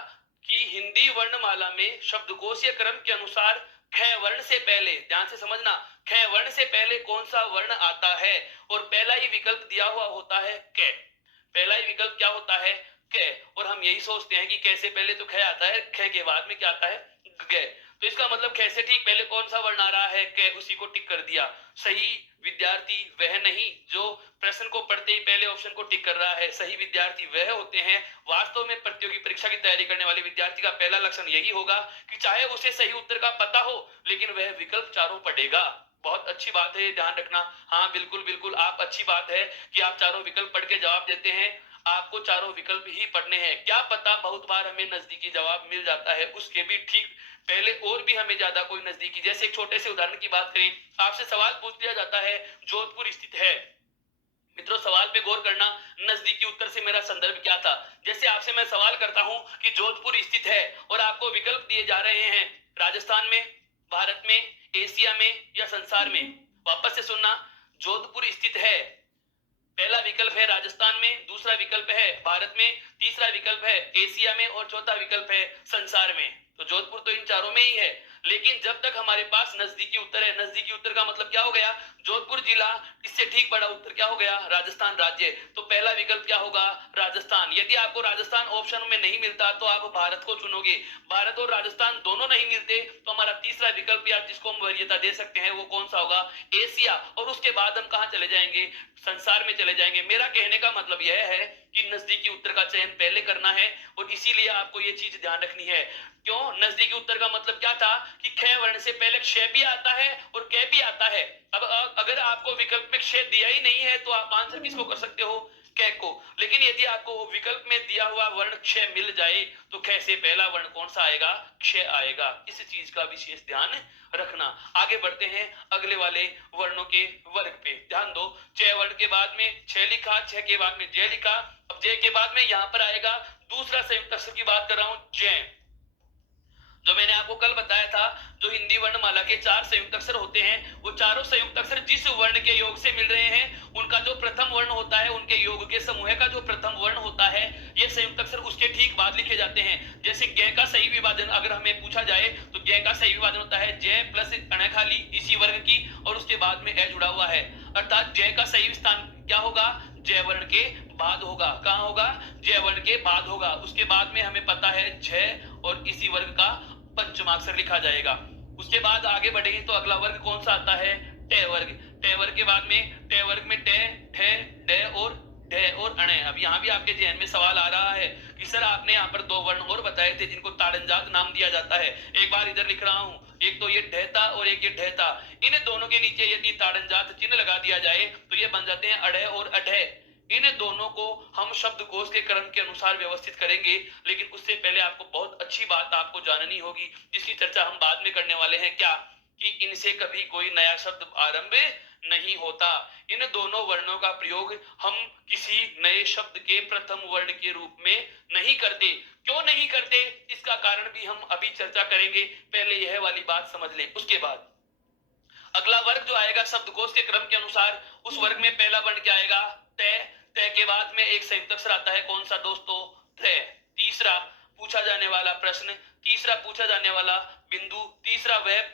कि हिंदी वर्णमाला में शब्दकोशीय क्रम के अनुसार ख वर्ण से पहले, ध्यान से समझना, ख वर्ण से पहले कौन सा वर्ण आता है, और पहला ही विकल्प दिया हुआ होता है क। पहला ही विकल्प क्या होता है, क। और हम यही सोचते हैं कि क से पहले तो ख आता है, ख के बाद में क्या आता है, ग। तो इसका मतलब ख से ठीक पहले कौन सा वर्ण आ रहा है, क, उसी को टिक कर दिया। सही विद्यार्थी वह नहीं जो प्रश्न को पढ़ते ही पहले ऑप्शन को टिक कर रहा है। सही विद्यार्थी वह होते हैं, वास्तव में प्रतियोगी परीक्षा की तैयारी करने वाले विद्यार्थी का पहला लक्षण यही होगा कि चाहे उसे सही उत्तर का पता हो, लेकिन वह विकल्प चारों पढ़ेगा। बहुत अच्छी बात है, ध्यान रखना। हाँ बिल्कुल बिल्कुल, आप अच्छी बात है कि आप चारों विकल्प पढ़ के जवाब देते हैं। आपको चारों विकल्प ही पढ़ने हैं। क्या पता बहुत बार हमें नजदीकी जवाब मिल जाता है, उसके भी ठीक पहले और भी हमें ज्यादा कोई नजदीकी, जैसे एक छोटे से उदाहरण की बात करें, आपसे सवाल पूछ लिया जाता है जोधपुर स्थित है। मित्रों सवाल पे गौर करना, नजदीकी उत्तर से मेरा संदर्भ क्या था। जैसे आपसे मैं सवाल करता हूं कि जोधपुर स्थित है, और आपको विकल्प दिए जा रहे हैं राजस्थान में, भारत में, एशिया में या संसार में। वापस से सुनना, जोधपुर स्थित है, पहला विकल्प है राजस्थान में, दूसरा विकल्प है भारत में, तीसरा विकल्प है एशिया में, और चौथा विकल्प है संसार में। तो जोधपुर तो इन चारों में ही है, लेकिन जब तक हमारे पास नजदीकी उत्तर है, नजदीकी उत्तर का मतलब क्या हो गया, जोधपुर जिला, इससे ठीक बड़ा उत्तर क्या हो गया, राजस्थान राज्य। तो पहला विकल्प क्या होगा, राजस्थान। यदि आपको राजस्थान ऑप्शन में नहीं मिलता तो आप भारत को चुनोगे। भारत और राजस्थान दोनों नहीं मिलते तो हमारा तीसरा विकल्प, या जिसको हम वरीयता दे सकते हैं, वो कौन सा होगा, एशिया। और उसके बाद हम कहां चले जाएंगे, संसार में चले जाएंगे। मेरा कहने का मतलब यह है कि नजदीकी उत्तर का चयन पहले करना है, और इसीलिए आपको यह चीज ध्यान रखनी है। क्यों, नजदीकी उत्तर का मतलब क्या था कि ख वर्ण से पहले क्ष भी आता है और क भी आता है। अब अगर आपको विकल्प में क्ष दिया ही नहीं है तो आप आंसर किसको कर सकते हो, क को। लेकिन यदि आपको विकल्प में दिया हुआ वर्ण क्ष मिल जाए तो ख से पहला वर्ण कौन सा आएगा, क्ष आएगा। इस चीज का विशेष ध्यान रखना। आगे बढ़ते हैं अगले वाले वर्णों के वर्ग पे, ध्यान दो। च वर्ण के बाद में छ लिखा, छ के बाद में जय लिखा। अब जय के बाद में यहां पर आएगा दूसरा संयुक्त अक्षर की बात कर रहा हूं, जय। जो मैंने आपको कल बताया था, जो हिंदी वर्णमाला के 4 संयुक्त अक्षर होते हैं, वो चारों संयुक्त अक्षर जिस वर्ण के योग से मिल रहे हैं, उनका जो प्रथम वर्ण होता है, उनके योग के समूह का जो प्रथम वर्ण होता है, ये संयुक्त अक्षर उसके ठीक बाद लिखे जाते हैं। जैसे ग का सही विभाजन अगर हमें पूछा जाए तो ग का सही विभाजन होता है जय प्लस अण खाली इसी वर्ग की, और उसके बाद में ए जुड़ा हुआ है। अर्थात जय का सही स्थान क्या होगा, जय वर्ण के बाद होगा। कहां होगा, जय वर्ण के बाद होगा। उसके बाद में हमें पता है झ और इसी वर्ग का पंचमाक्षर लिखा जाएगा। उसके बाद आगे बढ़ेंगे तो अगला वर्ग कौन सा आता है, ट वर्ग। ट वर्ग के बाद में ट वर्ग में ट, ठ, ड और ढ और अण। अब यहाँ भी आपके जहन में सवाल आ रहा है कि सर आपने यहाँ पर 2 वर्ण और बताए थे जिनको ताड़नजात नाम दिया जाता है। एक बार इधर लिख रहा हूं, एक तो ये ढहता और एक ये ढहता। इन दोनों के नीचे यदि ताड़नजात चिन्ह लगा दिया जाए तो ये बन जाते हैं अढ़ और अढ़। इन दोनों को हम शब्दकोश के क्रम के अनुसार व्यवस्थित करेंगे, लेकिन उससे पहले आपको बहुत अच्छी बात आपको जाननी होगी, जिसकी चर्चा हम बाद में करने वाले हैं। क्या कि इनसे कभी कोई नया शब्द आरंभ नहीं होता। इन दोनों वर्णों का प्रयोग हम किसी नए शब्द के प्रथम वर्ण के रूप में नहीं करते। क्यों नहीं करते, इसका कारण भी हम अभी चर्चा करेंगे। पहले यह वाली बात समझ लें, उसके बाद अगला वर्ग जो आएगा शब्दकोश के क्रम के अनुसार, उस वर्ग में पहला वर्ण क्या आएगा, तय। तय के बाद में एक संयुक्त अक्षर आता है, कौन सा दोस्तों, तय। तीसरा पूछा जाने वाला प्रश्न, तीसरा पूछा जाने वाला बिंदु, तीसरा वह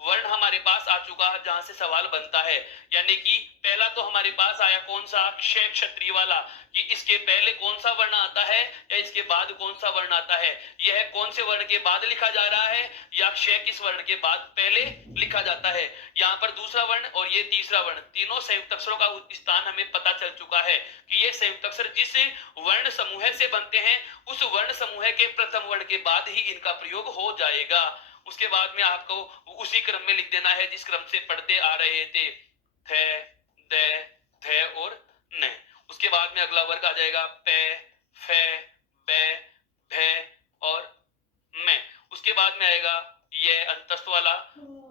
वर्ण हमारे पास आ चुका जहां से सवाल बनता है। यानी कि पहला तो हमारे पास आया कौन सा, क्ष क्षत्रिय वाला, कि इसके पहले कौन सा वर्ण आता है या इसके बाद कौन सा वर्ण आता है। यह कौन से वर्ण के बाद लिखा जा रहा है, या क्ष किस वर्ण के बाद पहले लिखा जाता है। यहाँ पर दूसरा वर्ण और ये तीसरा वर्ण, तीनों संयुक्त अक्षरों का स्थान हमें पता चल चुका है कि ये संयुक्त अक्षर जिस वर्ण समूह से बनते हैं, उस वर्ण समूह के प्रथम वर्ण के बाद ही इनका प्रयोग हो जाएगा। उसके बाद में आपको उसी क्रम में लिख देना है जिस क्रम से पढ़ते आ रहे थे, थ, द, ध और न। उसके बाद में अगला वर्ग आ जाएगा प, फ, ब, भ और म। उसके बाद में आएगा ये अंतस्थ वाला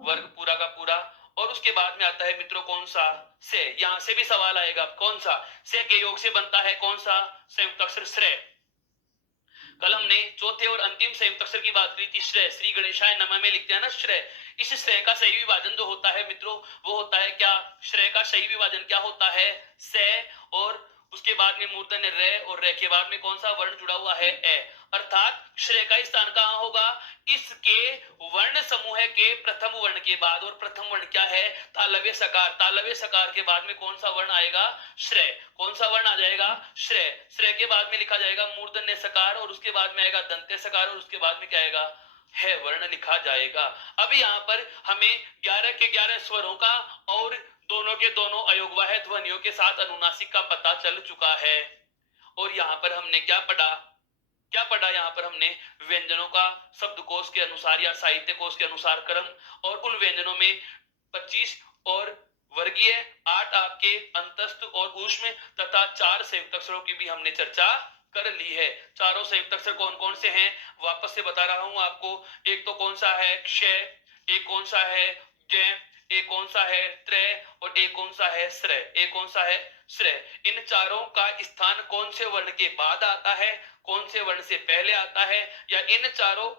वर्ग पूरा का पूरा, और उसके बाद में आता है मित्रों कौन सा, से। यहां से भी सवाल आएगा, कौन सा, से के योग से बनता है कौन सा संयुक्त अक्षर, श्रेय। कल हमने चौथे और अंतिम संयुक्त अक्षर की बात की थी, श्रेय। श्री गणेशाय नमः में लिखते हैं ना श्रेय। इस श्रेय का सही विभाजन जो होता है मित्रों, वो होता है क्या, श्रेय का सही विभाजन क्या होता है, से और उसके बाद में मूर्धन्य रे और रे के बाद में कौन सा वर्ण जुड़ा हुआ है, ए। अर्थात श्रेय का स्थान कहां होगा, इसके वर्ण समूह के प्रथम वर्ण के बाद। और प्रथम वर्ण क्या है, तालव्य सकार। तालव्य सकार के बाद में कौन सा वर्ण आएगा, श्रेय। कौन सा वर्ण आ जाएगा, श्रेय। श्रेय के बाद में लिखा जाएगा मूर्धन्य सकार और उसके बाद में आएगा दंत्य सकार और उसके बाद में क्या आएगा, है वर्ण लिखा जाएगा। अब यहाँ पर हमें 11 के 11 स्वरों का और दोनों के दोनों अयोगवाह ध्वनियों के साथ अनुनासिक का पता चल चुका है। और यहाँ पर हमने क्या पढ़ा यहाँ पर हमने व्यंजनों का शब्दकोश के अनुसार या साहित्य कोश के अनुसार क्रम, और उन व्यंजनों में 25 और वर्गीय, 8 आपके अंतस्थ और ऊष्म तथा 4 संयुक्त अक्षरों की भी हमने चर्चा कर ली है। चारों संयुक्त अक्षर कौन कौन से हैं, वापस से बता रहा हूं आपको। एक तो कौन सा है, क्षय। एक कौन सा है, जय। एक कौन सा है, त्रय। और एक कौन सा है, श्रेय। एक कौन सा है, श्रेय। इन चारों का स्थान कौन से वर्ण के बाद आता है, कौन से वर्ण से पहले आता है, या इन चारों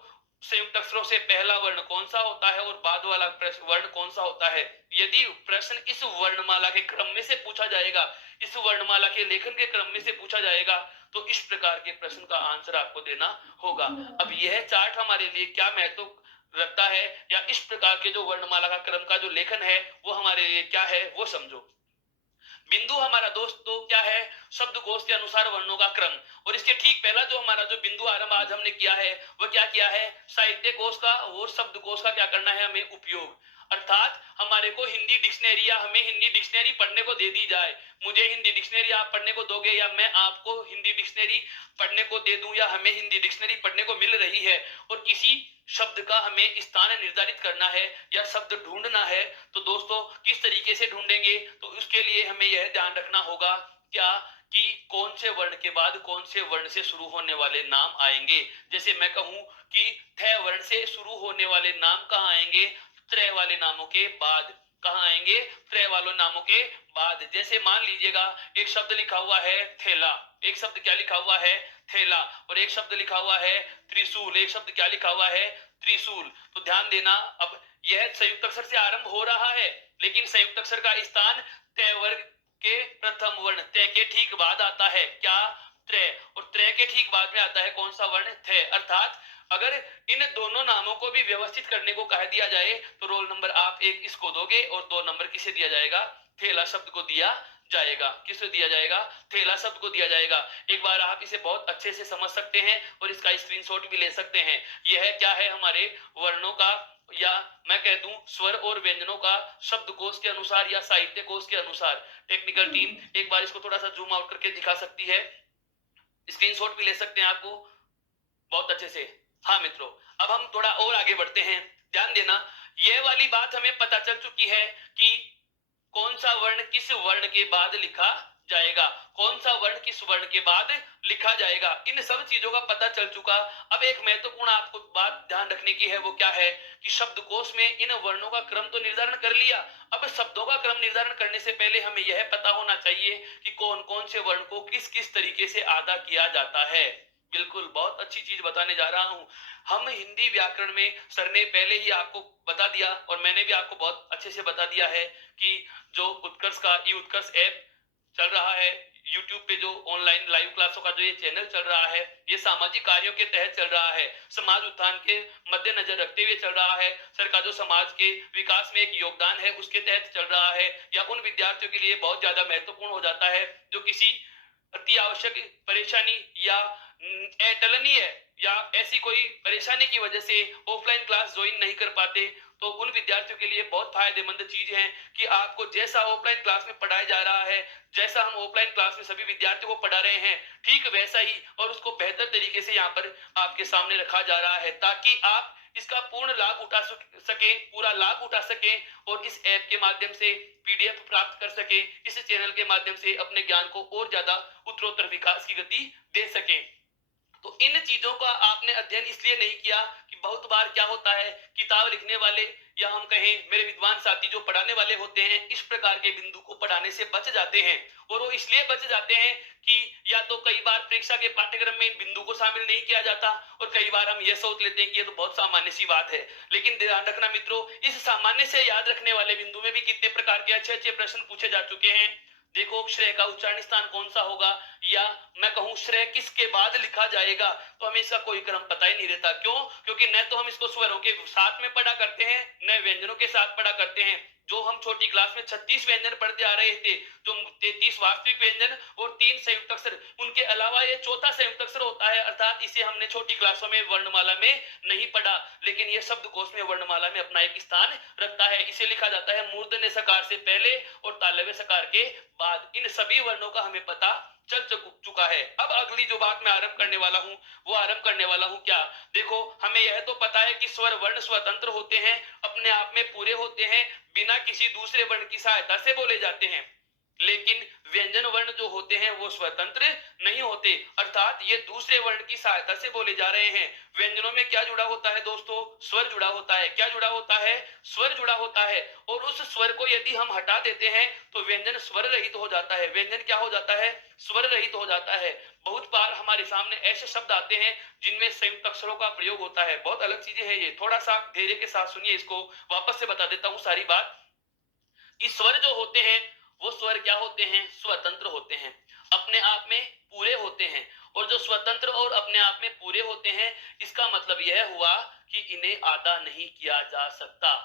संयुक्त अक्षरों से पहला वर्ण कौन सा होता है और बाद वाला वर्ण कौन सा होता है। यदि प्रश्न इस वर्णमाला के क्रम में से पूछा जाएगा, इस वर्णमाला के लेखन के क्रम में से पूछा जाएगा, तो इस प्रकार के प्रश्न का आंसर आपको देना होगा। अब यह चार्ट हमारे लिए क्या महत्व रखता है, या इस प्रकार के जो वर्णमाला का क्रम का जो लेखन है वो हमारे लिए क्या है, वो समझो। बिंदु हमारा दोस्तों क्या है, शब्दकोश के अनुसार वर्णों का क्रम। और इसके ठीक पहला जो हमारा जो बिंदु आरंभ आज हमने किया है, वह क्या किया है, साहित्य कोश का और शब्दकोश का क्या करना है, हमें उपयोग। अर्थात हमारे को हिंदी डिक्शनरी या हमें हिंदी डिक्शनरी पढ़ने को दे दी जाए, मुझे हिंदी डिक्शनरी आप पढ़ने को दोगे या मैं आपको हिंदी डिक्शनरी पढ़ने को दे दूं, या हमें हिंदी डिक्शनरी पढ़ने को मिल रही है और किसी शब्द का हमें स्थान निर्धारित करना है या शब्द ढूंढना है, तो दोस्तों किस तरीके से ढूंढेंगे, तो उसके लिए हमें यह ध्यान रखना होगा क्या, कि कौन से वर्ण के बाद कौन से वर्ण से शुरू होने वाले नाम आएंगे। जैसे मैं कहूं कि थ वर्ण से शुरू होने वाले नाम कहाँ आएंगे, त्रय वाले नामों के बाद। कहाँ आएंगे, त्रय वालों नामों के बाद। जैसे मान लीजिएगा एक शब्द लिखा हुआ है थैला, एक शब्द क्या लिखा हुआ है, थैला। और एक शब्द लिखा हुआ है त्रिशूल, एक शब्द क्या लिखा हुआ है, त्रिशूल। तो ध्यान देना, अब यह संयुक्त अक्षर से आरंभ हो रहा है, लेकिन संयुक्त अक्षर का स्थान तय वर्ग के प्रथम वर्ण तय के ठीक बाद आता है, क्या, त्रय। और त्रय के ठीक बाद में आता है कौन सा वर्ण, थ। अर्थात अगर इन दोनों नामों को भी व्यवस्थित करने को कह दिया जाए, तो रोल नंबर आप 1 इसको दोगे और 2 नंबर किसे दिया जाएगा, थैला शब्द को दिया जाएगा। किसे दिया जाएगा, थैला शब्द को दिया जाएगा। एक बार आप इसे बहुत अच्छे से समझ सकते हैं और इसका स्क्रीनशॉट भी ले सकते हैं। यह क्या है, हमारे वर्णों का, या मैं कह दूं स्वर और व्यंजनों का शब्दकोश के अनुसार या साहित्य कोश के अनुसार। टेक्निकल टीम एक बार इसको थोड़ा सा जूम आउट करके दिखा सकती है, स्क्रीनशॉट भी ले सकते हैं आपको बहुत अच्छे से। हाँ मित्रों, अब हम थोड़ा और आगे बढ़ते हैं। ध्यान देना, यह वाली बात हमें पता चल चुकी है कि कौन सा वर्ण किस वर्ण के बाद लिखा जाएगा, कौन सा वर्ण किस वर्ण के बाद लिखा जाएगा, इन सब चीजों का पता चल चुका। अब एक महत्वपूर्ण आपको बात ध्यान रखने की है, वो क्या है कि शब्दकोश में इन वर्णों का क्रम तो निर्धारण कर लिया। अब शब्दों का क्रम निर्धारण करने से पहले हमें यह पता होना चाहिए कि कौन कौन से वर्ण को किस किस तरीके से अदा किया जाता है। बिल्कुल, बहुत अच्छी चीज बताने जा रहा हूं। हम हिंदी व्याकरण में सर ने पहले ही आपको बता दिया और मैंने भी आपको बहुत अच्छे से बता दिया है कि जो उत्कर्ष का ई उत्कर्ष ऐप चल रहा है, यूट्यूब पे जो ऑनलाइन लाइव क्लासों का जो ये चैनल चल रहा है, ये सामाजिक कार्यों के तहत चल रहा है, समाज उत्थान के मद्देनजर रखते हुए चल रहा है। सर का जो समाज के विकास में एक योगदान है उसके तहत चल रहा है, या उन विद्यार्थियों के लिए बहुत ज्यादा महत्वपूर्ण हो जाता है जो किसी अति आवश्यक परेशानी या अटलनीय या ऐसी कोई परेशानी की वजह से ऑफलाइन क्लास ज्वाइन नहीं कर पाते, तो उन विद्यार्थियों के लिए बहुत फायदेमंद चीज है कि आपको जैसा ऑफलाइन क्लास में पढ़ाया जा रहा है, जैसा हम ऑफलाइन क्लास में सभी विद्यार्थियों को पढ़ा रहे हैं, ठीक वैसा ही और उसको बेहतर तरीके से यहाँ पर आपके सामने रखा जा रहा है, ताकि आप इसका पूर्ण लाभ उठा सके, पूरा लाभ उठा सके और इस ऐप के माध्यम से पीडीएफ प्राप्त कर सके, इस चैनल के माध्यम से अपने ज्ञान को और ज्यादा उत्तरोत्तर विकास की गति दे सके। तो इन चीजों का आपने अध्ययन इसलिए नहीं किया कि बहुत बार क्या होता है, किताब लिखने वाले या हम कहें मेरे विद्वान साथी जो पढ़ाने वाले होते हैं, इस प्रकार के बिंदु को पढ़ाने से बच जाते हैं। और वो इसलिए बच जाते हैं कि या तो कई बार परीक्षा के पाठ्यक्रम में इन बिंदु को शामिल नहीं किया जाता, और कई बार हम ये सोच लेते हैं कि ये तो बहुत सामान्य सी बात है। लेकिन ध्यान रखना मित्रों, इस सामान्य से याद रखने वाले बिंदु में भी कितने प्रकार के अच्छे अच्छे प्रश्न पूछे जा चुके हैं। देखो श्रेय का उच्चारण स्थान कौन सा होगा, या मैं कहूं श्रेय किसके बाद लिखा जाएगा, तो हमें इसका कोई क्रम पता ही नहीं रहता। क्यों? क्योंकि न तो हम इसको स्वरों के साथ में पढ़ा करते हैं, न व्यंजनों के साथ पढ़ा करते हैं। जो हम छोटी क्लास में 36 व्यंजन पढ़ते आ रहे थे, जो 33 वास्तविक व्यंजन और 3 संयुक्त अक्षर, उनके अलावा ये चौथा संयुक्त अक्षर होता है, अर्थात इसे हमने छोटी क्लासों में वर्णमाला में नहीं पढ़ा, लेकिन ये शब्दकोश में वर्णमाला में अपना एक स्थान रखता है। इसे लिखा जाता है मूर्धन्य सकार से पहले और तालव्य सकार के बाद। इन सभी वर्णों का हमें पता चल चुका है। अब अगली जो बात मैं आरंभ करने वाला हूं, वो आरंभ करने वाला हूं क्या, देखो हमें यह तो पता है कि स्वर वर्ण स्वतंत्र होते हैं, अपने आप में पूरे होते हैं, बिना किसी दूसरे वर्ण की सहायता से बोले जाते हैं। लेकिन व्यंजन वर्ण जो होते हैं वो स्वतंत्र नहीं होते, अर्थात ये दूसरे वर्ण की सहायता से बोले जा रहे हैं। व्यंजनों में क्या जुड़ा होता है दोस्तों? स्वर जुड़ा होता है। क्या जुड़ा होता है? स्वर जुड़ा होता है। और उस स्वर को यदि हम हटा देते हैं तो व्यंजन स्वर रहित हो जाता है। व्यंजन क्या हो जाता है? स्वर रहित हो जाता है। बहुत बार हमारे सामने ऐसे शब्द आते हैं जिनमें संयुक्त अक्षरों का प्रयोग होता है। बहुत अलग चीजें हैं ये, थोड़ा सा धैर्य के साथ सुनिए, इसको वापस से बता देता हूं सारी बात। कि स्वर जो होते हैं वो स्वर क्या होते हैं? स्वतंत्र होते हैं, अपने आप में पूरे होते हैं। और जो स्वतंत्र और अपने आप में पूरे होते हैं, इसका मतलब यह हुआ कि इन्हें आधा नहीं किया जा सकता।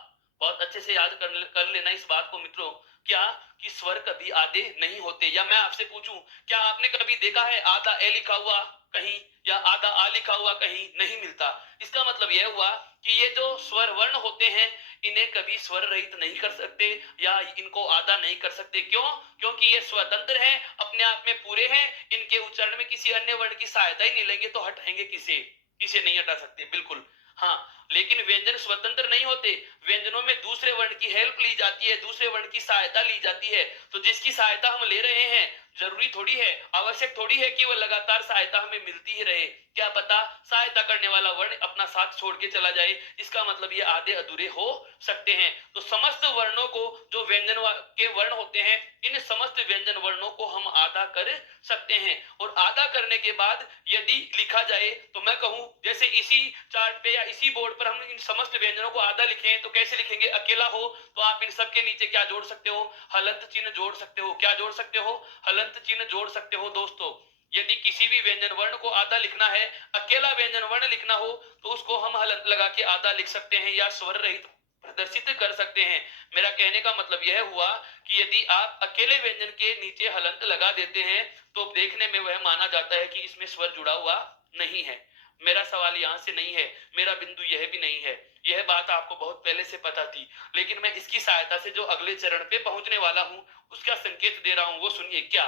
बहुत अच्छे से याद कर लेना इस बात को मित्रों। क्या? कि स्वर कभी आधे नहीं होते। या मैं आपसे पूछूं, क्या आपने कभी देखा है आधा ए लिखा हुआ कहीं, या आधा आ लिखा हुआ कहीं? नहीं मिलता। इसका मतलब यह हुआ कि ये जो स्वर वर्ण होते हैं, इन्हें कभी स्वर रहित नहीं कर सकते या इनको आधा नहीं कर सकते। क्यों? क्योंकि ये स्वतंत्र हैं, अपने आप में पूरे हैं, इनके उच्चारण में किसी अन्य वर्ण की सहायता ही नहीं लेंगे, तो हटाएंगे किसे? किसे नहीं हटा सकते, बिल्कुल। हाँ, लेकिन व्यंजन स्वतंत्र नहीं होते, व्यंजनों में दूसरे वर्ण की हेल्प ली जाती है, दूसरे वर्ण की सहायता ली जाती है। तो जिसकी सहायता हम ले रहे हैं, जरूरी थोड़ी है, आवश्यक थोड़ी है कि वह लगातार सहायता हमें मिलती ही रहे। क्या पता सहायता करने वाला वर्ण अपना साथ छोड़ के चला जाए, इसका मतलब ये आधे अधूरे हो सकते हैं। तो समस्त वर्णों को, जो व्यंजन के वर्ण होते हैं, इन समस्त व्यंजन वर्णों को हम आधा कर सकते हैं। और आधा करने के बाद यदि लिखा जाए तो मैं कहूं, जैसे इसी चार्ट पे या इसी बोर्ड पर हम इन समस्त व्यंजनों को आधा लिखें तो कैसे लिखेंगे? अकेला हो तो आप इन सबके नीचे क्या जोड़ सकते हो? हलंत चिन्ह जोड़ सकते हो। क्या जोड़ सकते हो? हलंत चिन्ह जोड़ सकते हो दोस्तों। यदि किसी भी व्यंजन वर्ण को आधा लिखना है, अकेला व्यंजन वर्ण लिखना हो, तो उसको हम हलंत लगा के आधा लिख सकते हैं या स्वर रहित प्रदर्शित कर सकते हैं। मेरा कहने का मतलब यह हुआ कि यदि आप अकेले व्यंजन के नीचे हलंत लगा देते हैं तो देखने में वह माना जाता है कि इसमें स्वर जुड़ा हुआ नहीं है। मेरा सवाल यहां से नहीं है, मेरा बिंदु यह भी नहीं है, यह बात आपको बहुत पहले से पता थी, लेकिन मैं इसकी सहायता से जो अगले चरण पे पहुंचने वाला हूं उसका संकेत दे रहा हूं। वो सुनिए। क्या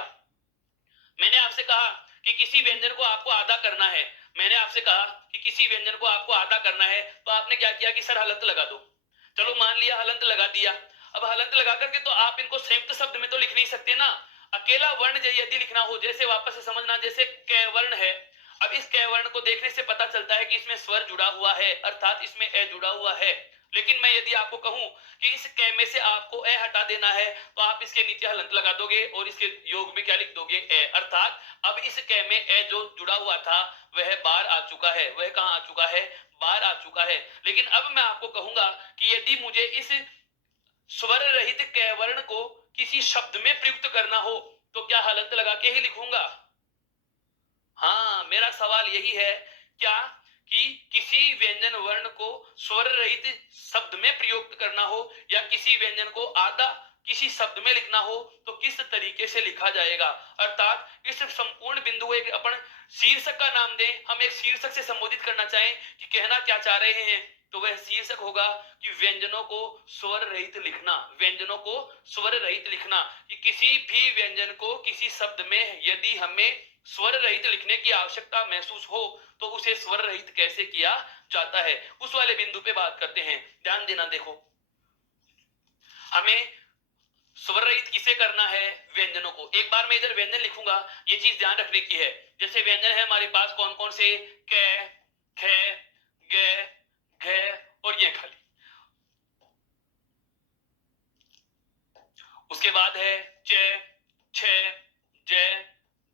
मैंने आपसे कहा कि किसी व्यंजन को आपको आधा करना है, मैंने आपसे कहा कि किसी व्यंजन को आपको आधा करना है, तो आपने क्या किया कि सर हलंत लगा दो। चलो मान लिया हलंत लगा दिया। अब हलंत लगा करके तो आप इनको संयुक्त शब्द में तो लिख नहीं सकते ना। अकेला वर्ण यदि लिखना हो, जैसे वापस से समझना, जैसे कै वर्ण है। अब इस कै वर्ण को देखने से पता चलता है कि इसमें स्वर जुड़ा हुआ है, अर्थात इसमें ए जुड़ा हुआ है। लेकिन मैं यदि आपको कहूं कि इस कै में से आपको ए हटा देना है, तो आप इसके नीचे हलंत लगा दोगे और इसके योग में क्या लिख दोगे? ए। अर्थात अब इस कै में ए जो जुड़ा हुआ था वह बाहर आ चुका है। वह कहां आ चुका है? बाहर आ चुका है। लेकिन अब मैं आपको कहूंगा कि यदि मुझे इस स्वर रहित कै वर्ण को किसी शब्द में प्रयुक्त करना हो तो क्या हलंत लगा के ही लिखूंगा? हाँ, मेरा सवाल यही है। क्या? कि किसी व्यंजन वर्ण को स्वर रहित शब्द में प्रयोग करना हो या किसी व्यंजन को आधा किसी शब्द में लिखना हो तो किस तरीके से लिखा जाएगा? अर्थात इस संपूर्ण बिंदु को एक अपन शीर्षक का नाम दें, हम एक शीर्षक से संबोधित करना चाहें कि कहना क्या चाह रहे हैं, तो वह शीर्षक होगा कि व्यंजनों को स्वर रहित लिखना। व्यंजनों को स्वर रहित लिखना, कि किसी भी व्यंजन को किसी शब्द में यदि हमें स्वर रहित लिखने की आवश्यकता महसूस हो तो उसे स्वर रहित कैसे किया जाता है, उस वाले बिंदु पे बात करते हैं। ध्यान देना, देखो हमें स्वर रहित किसे करना है? व्यंजनों को। एक बार मैं इधर व्यंजन लिखूंगा, ये चीज ध्यान रखने की है। जैसे व्यंजन है हमारे पास कौन कौन से? कै, खे, गे, घे और ये खाली। उसके बाद है चे, छे, जे,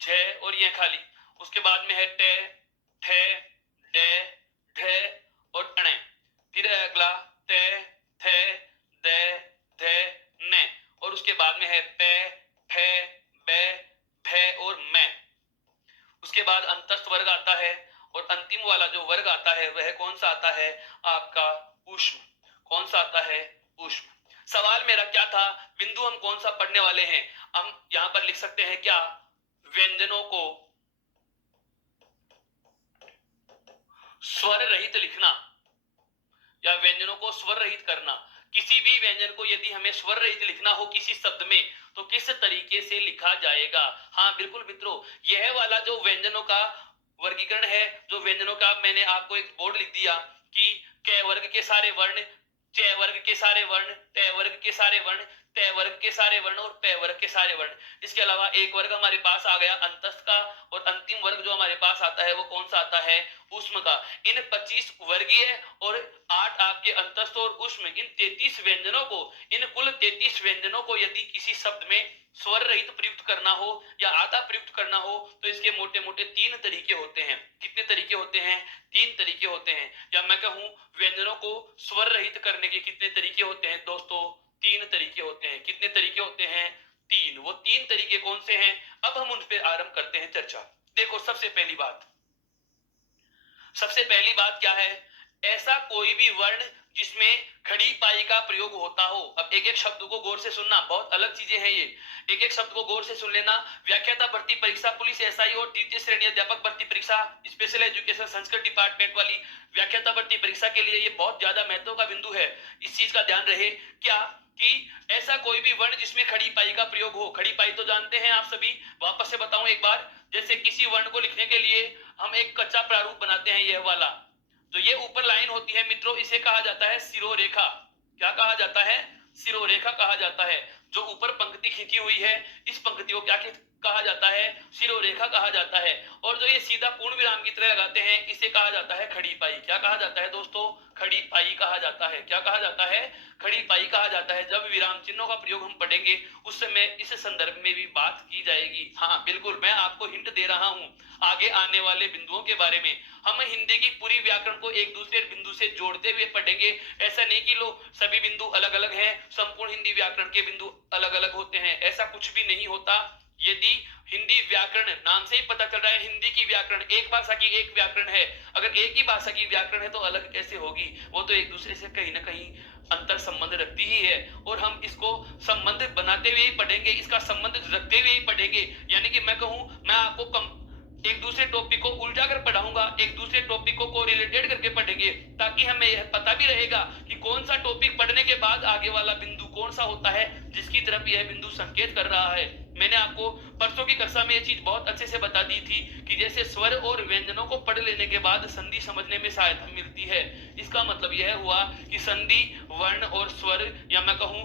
झे और ये खाली। उसके बाद में है टे, ठे, डे, ढे और अणे। फिर है अगला ते, थे, दे, धे, ने। और उसके बाद में है पे, फे, अंतिम वाला जो वर्ग आता है वह कौन सा आता है आपका ऊष्म। कौन सा आता है ऊष्म। सवाल मेरा क्या था, बिंदु हम कौन सा पढ़ने वाले हैं, हम यहां पर लिख सकते हैं क्या, व्यंजनों को स्वर रहित लिखना या व्यंजनों को स्वर रहित करना। किसी भी व्यंजन को यदि हमें स्वर रहित लिखना हो किसी शब्द में तो किस तरीके से लिखा जाएगा। हाँ बिल्कुल मित्रों, यह वाला जो व्यंजनों का वर्गीकरण है, जो व्यंजनों का मैंने आपको एक बोर्ड लिख दिया कि क वर्ग के सारे वर्ण, च वर्ग के सारे वर्ण, ट वर्ग के सारे वर्ण, त वर्ग के सारे वर्ण और प वर्ग के सारे वर्ण। इसके अलावा एक वर्ग हमारे पास आ गया अंतस्थ का, और अंतिम वर्ग जो हमारे पास आता है वो कौन सा आता है ऊष्म का। इन 25 वर्गीय और 8 आपके अंतस्थ और ऊष्म, इन 33 व्यंजनों को, इन कुल 33 व्यंजनों को यदि किसी शब्द में स्वर रहित प्रयुक्त करना हो या आधा प्रयुक्त करना हो तो इसके मोटे मोटे 3 तरीके होते हैं। कितने तरीके होते हैं, 3 तरीके होते हैं। या मैं कहूं व्यंजनों को स्वर रहित करने के कितने तरीके होते हैं दोस्तों, 3 तरीके होते हैं। कितने तरीके होते हैं, 3। वो 3 तरीके कौन से हैं, अब हम उन पर आरंभ करते हैं चर्चा। देखो सबसे पहली बात क्या है, ऐसा कोई भी वर्ण जिसमें खड़ी पाई का प्रयोग होता हो। अब एक एक शब्द को गौर से सुनना, बहुत अलग चीजें हैं ये, एक एक शब्द को गौर से सुन लेना। व्याख्याता भर्ती परीक्षा, पुलिस एसआई और तृतीय श्रेणी अध्यापक भर्ती परीक्षा, स्पेशल एजुकेशन संस्कृत डिपार्टमेंट वाली व्याख्याता भर्ती परीक्षा के लिए ये बहुत ज्यादा महत्व का बिंदु है। इस चीज का ध्यान रहे क्या कि ऐसा कोई भी वर्ण जिसमें खड़ी पाई का प्रयोग हो। खड़ी पाई तो जानते हैं आप सभी, वापस से बताऊं एक बार, जैसे किसी वर्ण को लिखने के लिए हम एक कच्चा प्रारूप बनाते हैं, यह वाला जो ये ऊपर लाइन होती है मित्रों, इसे कहा जाता है सिरोरेखा। क्या कहा जाता है, सिरोरेखा कहा जाता है। जो ऊपर पंक्ति खींची हुई है इस पंक्ति को क्या कहा जाता है, सिरोरेखा कहा जाता है। और जो ये सीधा पूर्ण विराम की तरह लगाते हैं इसे कहा जाता है खड़ी पाई। क्या कहा जाता है दोस्तों, खड़ी पाई कहा जाता है। क्या कहा जाता है, खड़ी पाई कहा जाता है। जब विराम चिन्हों का प्रयोग हम पढ़ेंगे उस समय इस संदर्भ में भी बात की जाएगी। हाँ बिल्कुल, मैं आपको हिंट दे रहा हूं आगे आने वाले बिंदुओं के बारे में। हम हिंदी की पूरी व्याकरण को एक दूसरे बिंदु से जोड़ते हुए पढ़ेंगे। ऐसा नहीं कि लो सभी बिंदु अलग अलग हैं, संपूर्ण हिंदी व्याकरण के बिंदु अलग अलग होते हैं, ऐसा कुछ भी नहीं होता। यदि हिंदी व्याकरण, नाम से ही पता चल रहा है हिंदी की व्याकरण, एक भाषा की एक व्याकरण है। अगर एक ही भाषा की व्याकरण है तो अलग कैसे होगी, वो तो एक दूसरे से कहीं ना कहीं अंतर संबंध रखती ही है। और हम इसको संबंध बनाते हुए ही पढ़ेंगे, इसका संबंध रखते हुए ही पढ़ेंगे। यानी कि मैं कहूं, मैं आपको एक दूसरे टॉपिक को उलझा कर पढ़ाऊंगा, एक दूसरे टॉपिक को रिलेटेड करके पढ़ेंगे, ताकि हमें यह पता भी रहेगा कि कौन सा टॉपिक पढ़ने के बाद आगे वाला बिंदु कौन सा होता है जिसकी तरफ यह बिंदु संकेत कर रहा है। मैंने आपको परसों की कक्षा में यह चीज बहुत अच्छे से बता दी थी कि जैसे स्वर और व्यंजनों को पढ़ लेने के बाद संधि समझने में सहायता मिलती है। इसका मतलब यह हुआ कि संधि, वर्ण और स्वर, या मैं कहूं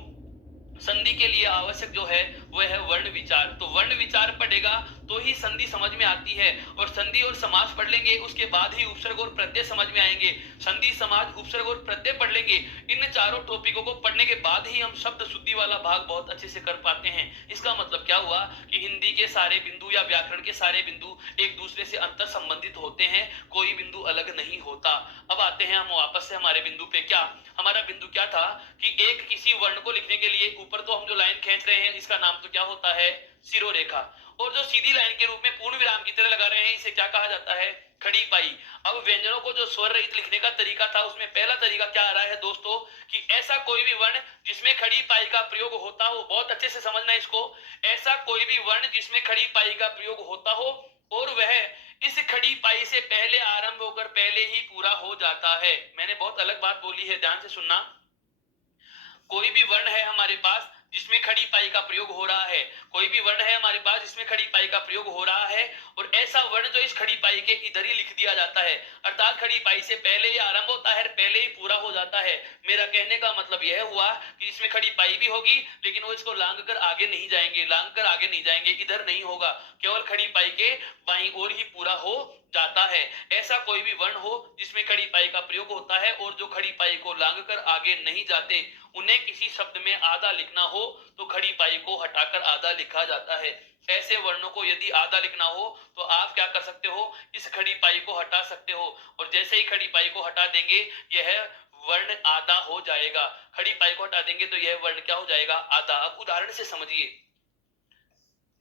संधि के लिए आवश्यक जो है वह है वर्ण विचार। तो वर्ण विचार पढ़ेगा तो ही संधि समझ में आती है, और संधि और समास पढ़ लेंगे उसके बाद ही उपसर्ग और प्रत्यय समझ में आएंगे। संधि, समास, उपसर्ग और प्रत्यय पढ़ लेंगे, इन चारों टॉपिकों को पढ़ने के बाद ही हम शब्द शुद्धि वाला भाग बहुत अच्छे से कर पाते हैं। इसका मतलब क्या हुआ कि हिंदी के सारे बिंदु या व्याकरण के सारे बिंदु एक दूसरे से अंतर संबंधित होते हैं, कोई बिंदु अलग नहीं होता। अब आते हैं हम वापस से हमारे बिंदु पे। क्या हमारा बिंदु क्या था कि एक किसी वर्ण को लिखने के लिए ऊपर तो हम जो लाइन खींच रहे हैं इसका नाम तो क्या होता है, सिरोरेखा। और जो सीधी लाइन के रूप में पूर्ण विराम की तरह लगा रहे हैं इसे क्या कहा जाता है, खड़ी पाई। अब व्यंजनों को जो स्वर रहित लिखने का तरीका था उसमें पहला तरीका क्या आ रहा है दोस्तों, कि ऐसा कोई भी वर्ण जिसमें खड़ी पाई का प्रयोग होता हो, बहुत अच्छे से समझना इसको, ऐसा कोई भी वर्ण जिसमें खड़ी पाई का प्रयोग होता हो और वह इस खड़ी पाई से पहले आरंभ होकर पहले ही पूरा हो जाता है। मैंने बहुत अलग बात बोली है, ध्यान से सुनना। कोई भी वर्ण है हमारे पास जिसमें खड़ी पाई का प्रयोग हो रहा है, कोई भी वर्ण है हमारे पास जिसमें खड़ी पाई का प्रयोग हो रहा है, और ऐसा वर्ण जो इस खड़ी पाई के इधर ही लिख दिया जाता है, अर्थात खड़ी पाई से पहले ही आरंभ होता है, पहले ही पूरा हो जाता है। मेरा कहने का मतलब यह हुआ कि इसमें खड़ी पाई भी होगी लेकिन वो इसको लांग कर आगे नहीं जाएंगे, इधर नहीं होगा, केवल खड़ी पाई के बाईं ओर ही पूरा हो जाता है। ऐसा कोई भी वर्ण हो जिसमें खड़ी पाई का प्रयोग होता है और जो खड़ी पाई को लांग कर आगे नहीं जाते, उन्हें किसी शब्द में आधा लिखना हो तो खड़ी पाई को हटाकर आधा लिखा जाता है। ऐसे वर्णों को यदि आधा लिखना हो तो आप क्या कर सकते हो, इस खड़ी पाई को हटा सकते हो, और जैसे ही खड़ी पाई को हटा देंगे यह वर्ण आधा हो जाएगा। खड़ी पाई को हटा देंगे तो यह वर्ण क्या हो जाएगा, आधा। अब उदाहरण से समझिए,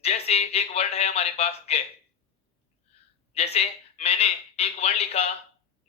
जैसे एक वर्ण है हमारे पास ग, जैसे मैंने एक वर्ण लिखा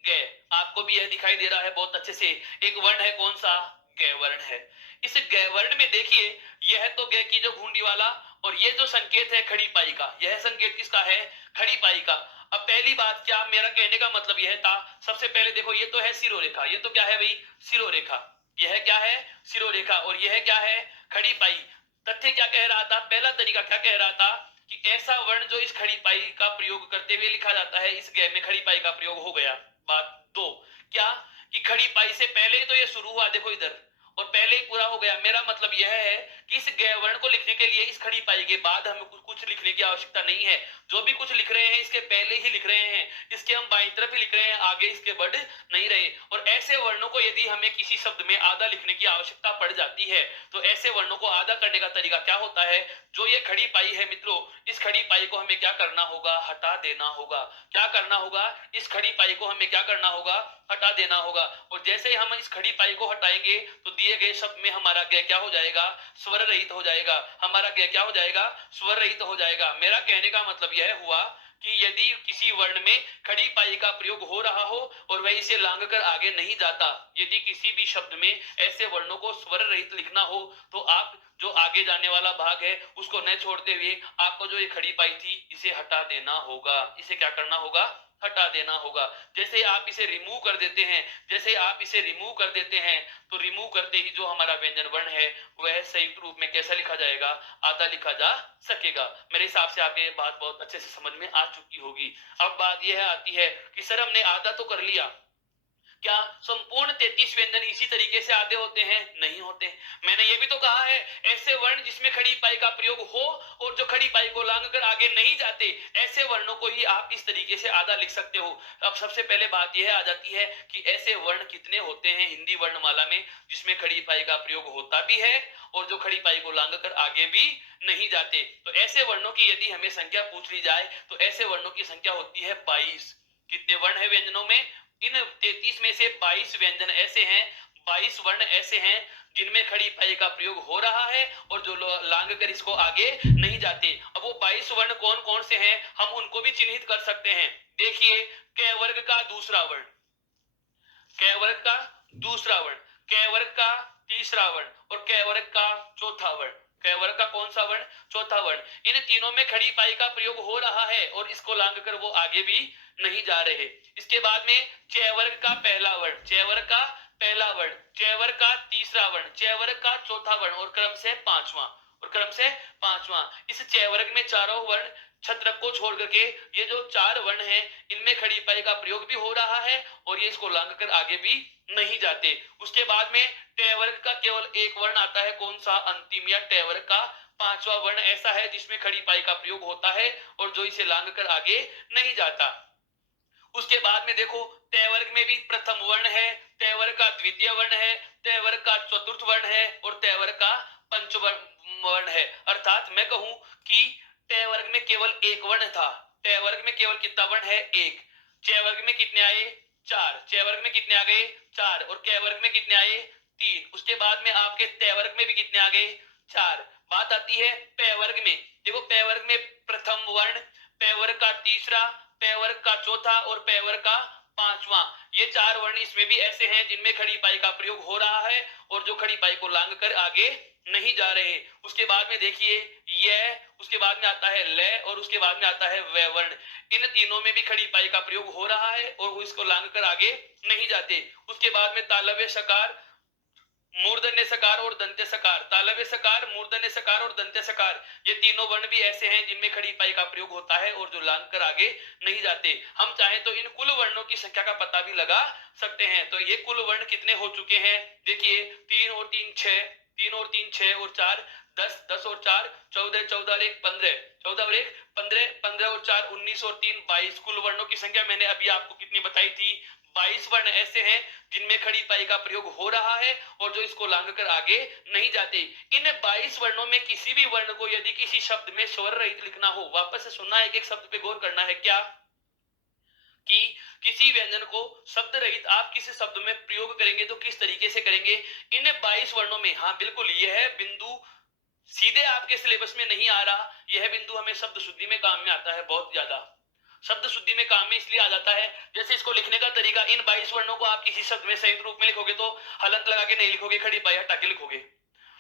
गे। आपको भी यह दिखाई दे रहा है बहुत अच्छे से। एक वर्ण है कौन सा? गे वर्ण है। इस गे वर्ण में देखिए, यह तो गे की जो घुंडी वाला, और ये जो संकेत है खड़ी पाई का, यह संकेत किसका है? खड़ी पाई का। अब पहली बात, क्या मेरा कहने का मतलब यह था, सबसे पहले देखो ये तो है सिरोरेखा, ये तो क्या है भाई? सिरोरेखा। यह क्या है? सिरोरेखा। और यह क्या है? खड़ी पाई। तथ्य क्या कह रहा था? पहला तरीका क्या कह रहा था कि ऐसा वर्ण जो इस खड़ी पाई का प्रयोग करते हुए लिखा जाता है, इस गे में खड़ी पाई का प्रयोग हो गया। बात दो, क्या कि खड़ी पाई से पहले तो ये शुरू हुआ, देखो इधर, और पहले ही पूरा हो गया। मेरा मतलब यह है कि इस गे वर्ण को लिखने के लिए इस खड़ी पाई के बाद हमें कुछ लिखने की आवश्यकता नहीं है। जो भी कुछ लिख रहे हैं इसके पहले ही लिख रहे हैं, इसके हम बाईं तरफ ही लिख रहे हैं, आगे इसके बढ़ नहीं रहे। और ऐसे वर्णों को यदि हमें किसी शब्द में आधा लिखने की आवश्यकता पड़ जाती है, तो ऐसे वर्णों को आधा करने का तरीका क्या होता है? जो ये खड़ी पाई है मित्रों, इस खड़ी पाई को हमें क्या करना होगा? हटा देना होगा। क्या करना होगा? इस खड़ी पाई को हमें क्या करना होगा? हटा देना होगा। और जैसे ही हम इस खड़ी पाई को हटाएंगे तो दिए गए शब्द में हमारा गे क्या हो जाएगा? स्वर रहित हो जाएगा। हमारा गे क्या हो जाएगा? स्वर रहित हो जाएगा। मेरा कहने का मतलब यह हुआ कि यदि किसी वर्ण में खड़ी पाई का प्रयोग हो रहा हो और वह इसे लांग कर आगे नहीं जाता, यदि किसी भी शब्द में ऐसे वर्णों को स्वर रहित लिखना हो, तो आप जो आगे जाने वाला भाग है उसको न छोड़ते हुए आपको जो ये खड़ी पाई थी इसे हटा देना होगा। इसे क्या करना होगा? हटा देना होगा। जैसे आप इसे रिमूव कर देते हैं, जैसे आप इसे रिमूव कर देते हैं, तो रिमूव करते ही जो हमारा व्यंजन वर्ण है वह संयुक्त रूप में कैसा लिखा जाएगा? आधा लिखा जा सकेगा। मेरे हिसाब से आपको ये बात बहुत अच्छे से समझ में आ चुकी होगी। अब बात यह आती है कि सर हमने आधा तो कर लिया, क्या संपूर्ण 33 व्यंजन इसी तरीके से आधे होते हैं? नहीं होते। मैंने ये भी तो कहा है, ऐसे वर्ण जिसमें खड़ी पाई का प्रयोग हो और जो खड़ी पाई को लांग कर आगे नहीं जाते, ऐसे वर्णों को ही आप इस तरीके से आधा लिख सकते हो। अब सबसे पहले बात यह आ जाती है कि ऐसे वर्ण कितने होते हैं हिंदी वर्णमाला में जिसमें खड़ी पाई का प्रयोग होता भी है और जो खड़ी पाई को लांग कर आगे भी नहीं जाते। तो ऐसे वर्णों की यदि हमें संख्या पूछ ली जाए तो ऐसे वर्णों की संख्या होती है 22। कितने वर्ण है व्यंजनों में? इन 33 में से 22 व्यंजन ऐसे हैं, 22 वर्ण ऐसे हैं जिनमें खड़ी पाई का प्रयोग हो रहा है और जो लांग कर इसको आगे नहीं जाते। अब वो 22 वर्ण कौन कौन से हैं, हम उनको भी चिन्हित कर सकते हैं। देखिए, क वर्ग का दूसरा वर्ण, क वर्ग का दूसरा वर्ण, क वर्ग का तीसरा वर्ण और क वर्ग का चौथा वर्ण। क वर्ग का कौन सा वर्ण? चौथा वर्ण। इन तीनों में खड़ी पाई का प्रयोग हो रहा है और इसको लांग कर वो आगे भी नहीं जा रहे। इसके बाद में च वर्ग का पहला वर्ण, च वर्ग का पहला वर्ण, च वर्ग का तीसरा वर्ण, च वर्ग का चौथा वर्ण और क्रम से पांचवा, और क्रम से पांचवा। इस च वर्ग में चारों वर्ण छत्रक को छोड़ करके ये जो चार वर्ण हैं इनमें खड़ी पाई का प्रयोग भी हो रहा है और ये इसको लांग कर आगे भी नहीं जाते। उसके बाद में ट वर्ग का केवल एक वर्ण आता है, कौन सा? अंतिम या ट वर्ग का पांचवा वर्ण ऐसा है जिसमें खड़ी पाई का प्रयोग होता है और जो इसे लांग कर आगे नहीं जाता। उसके बाद में देखो, ट वर्ग में भी प्रथम वर्ण है, ट वर्ग का द्वितीय वर्ण है, ट वर्ग का चतुर्थ वर्ण है और ट वर्ग का पंचम वर्ण है। अर्थात मैं कहूं कि ट वर्ग में केवल एक वर्ण था, ट वर्ग में केवल कितना वर्ण है? एक। च वर्ग में कितने आए? चार। च वर्ग में कितने आ गए? चार। और क वर्ग में कितने आए? तीन। उसके बाद में आपके ट वर्ग में भी कितने आ गए? चार। बात आती है प वर्ग में। देखो, प वर्ग में प्रथम वर्ण, प वर्ग का तीसरा, प वर्ग का चौथा और प वर्ग का पांचवा, ये चार वर्ण इसमें भी ऐसे हैं जिनमें खड़ी पाई का प्रयोग हो रहा है और जो खड़ी पाई को लांग कर आगे नहीं जा रहे। उसके बाद में देखिए यह, उसके बाद में आता है ल और उसके बाद में आता है व वर्ण। इन तीनों में भी खड़ी पाई का प्रयोग हो रहा है और वो इसको लांग कर आगे नहीं जाते। उसके बाद में तालव्य सकार, मूर्धन्य सकार और दंत्य सकार, तालव्य सकार, मूर्धन्य सकार और दंत्य सकार, ये तीनों वर्ण भी ऐसे हैं जिनमें खड़ी पाई का प्रयोग होता है और जो लांग कर आगे नहीं जाते। हम चाहे तो इन कुल वर्णों की संख्या का पता भी लगा सकते हैं। तो ये कुल वर्ण कितने हो चुके हैं? देखिए, 3 और 3 6, 3 और 3 6 और 4 10, 10 और 4 14, 14 और 1 15, 14 और 1 15, 15 और 4 19 और 3 22। कुल वर्णों की संख्या मैंने अभी आपको कितनी बताई थी? 22 वर्ण ऐसे हैं जिनमें खड़ी पाई का प्रयोग हो रहा है और जो इसको लांग कर आगे नहीं जाते। इन 22 वर्णों में किसी भी वर्ण को यदि किसी शब्द में स्वर रहित लिखना हो, वापस से सुनना, एक एक शब्द पे गौर करना है, क्या कि किसी व्यंजन को शब्द रहित आप किसी शब्द में प्रयोग करेंगे तो किस तरीके से करेंगे। इन 22 वर्णों में, हाँ बिल्कुल, यह बिंदु सीधे आपके सिलेबस में नहीं आ रहा, यह बिंदु हमें शब्द शुद्धि में काम में आता है बहुत ज्यादा। शब्द शुद्धि में काम में इसलिए आ जाता है, जैसे इसको लिखने का तरीका, इन 22 वर्णों को आप किसी शब्द में संयुक्त रूप में लिखोगे तो हलंत लगा के नहीं लिखोगे, खड़ी पाई हटा के लिखोगे।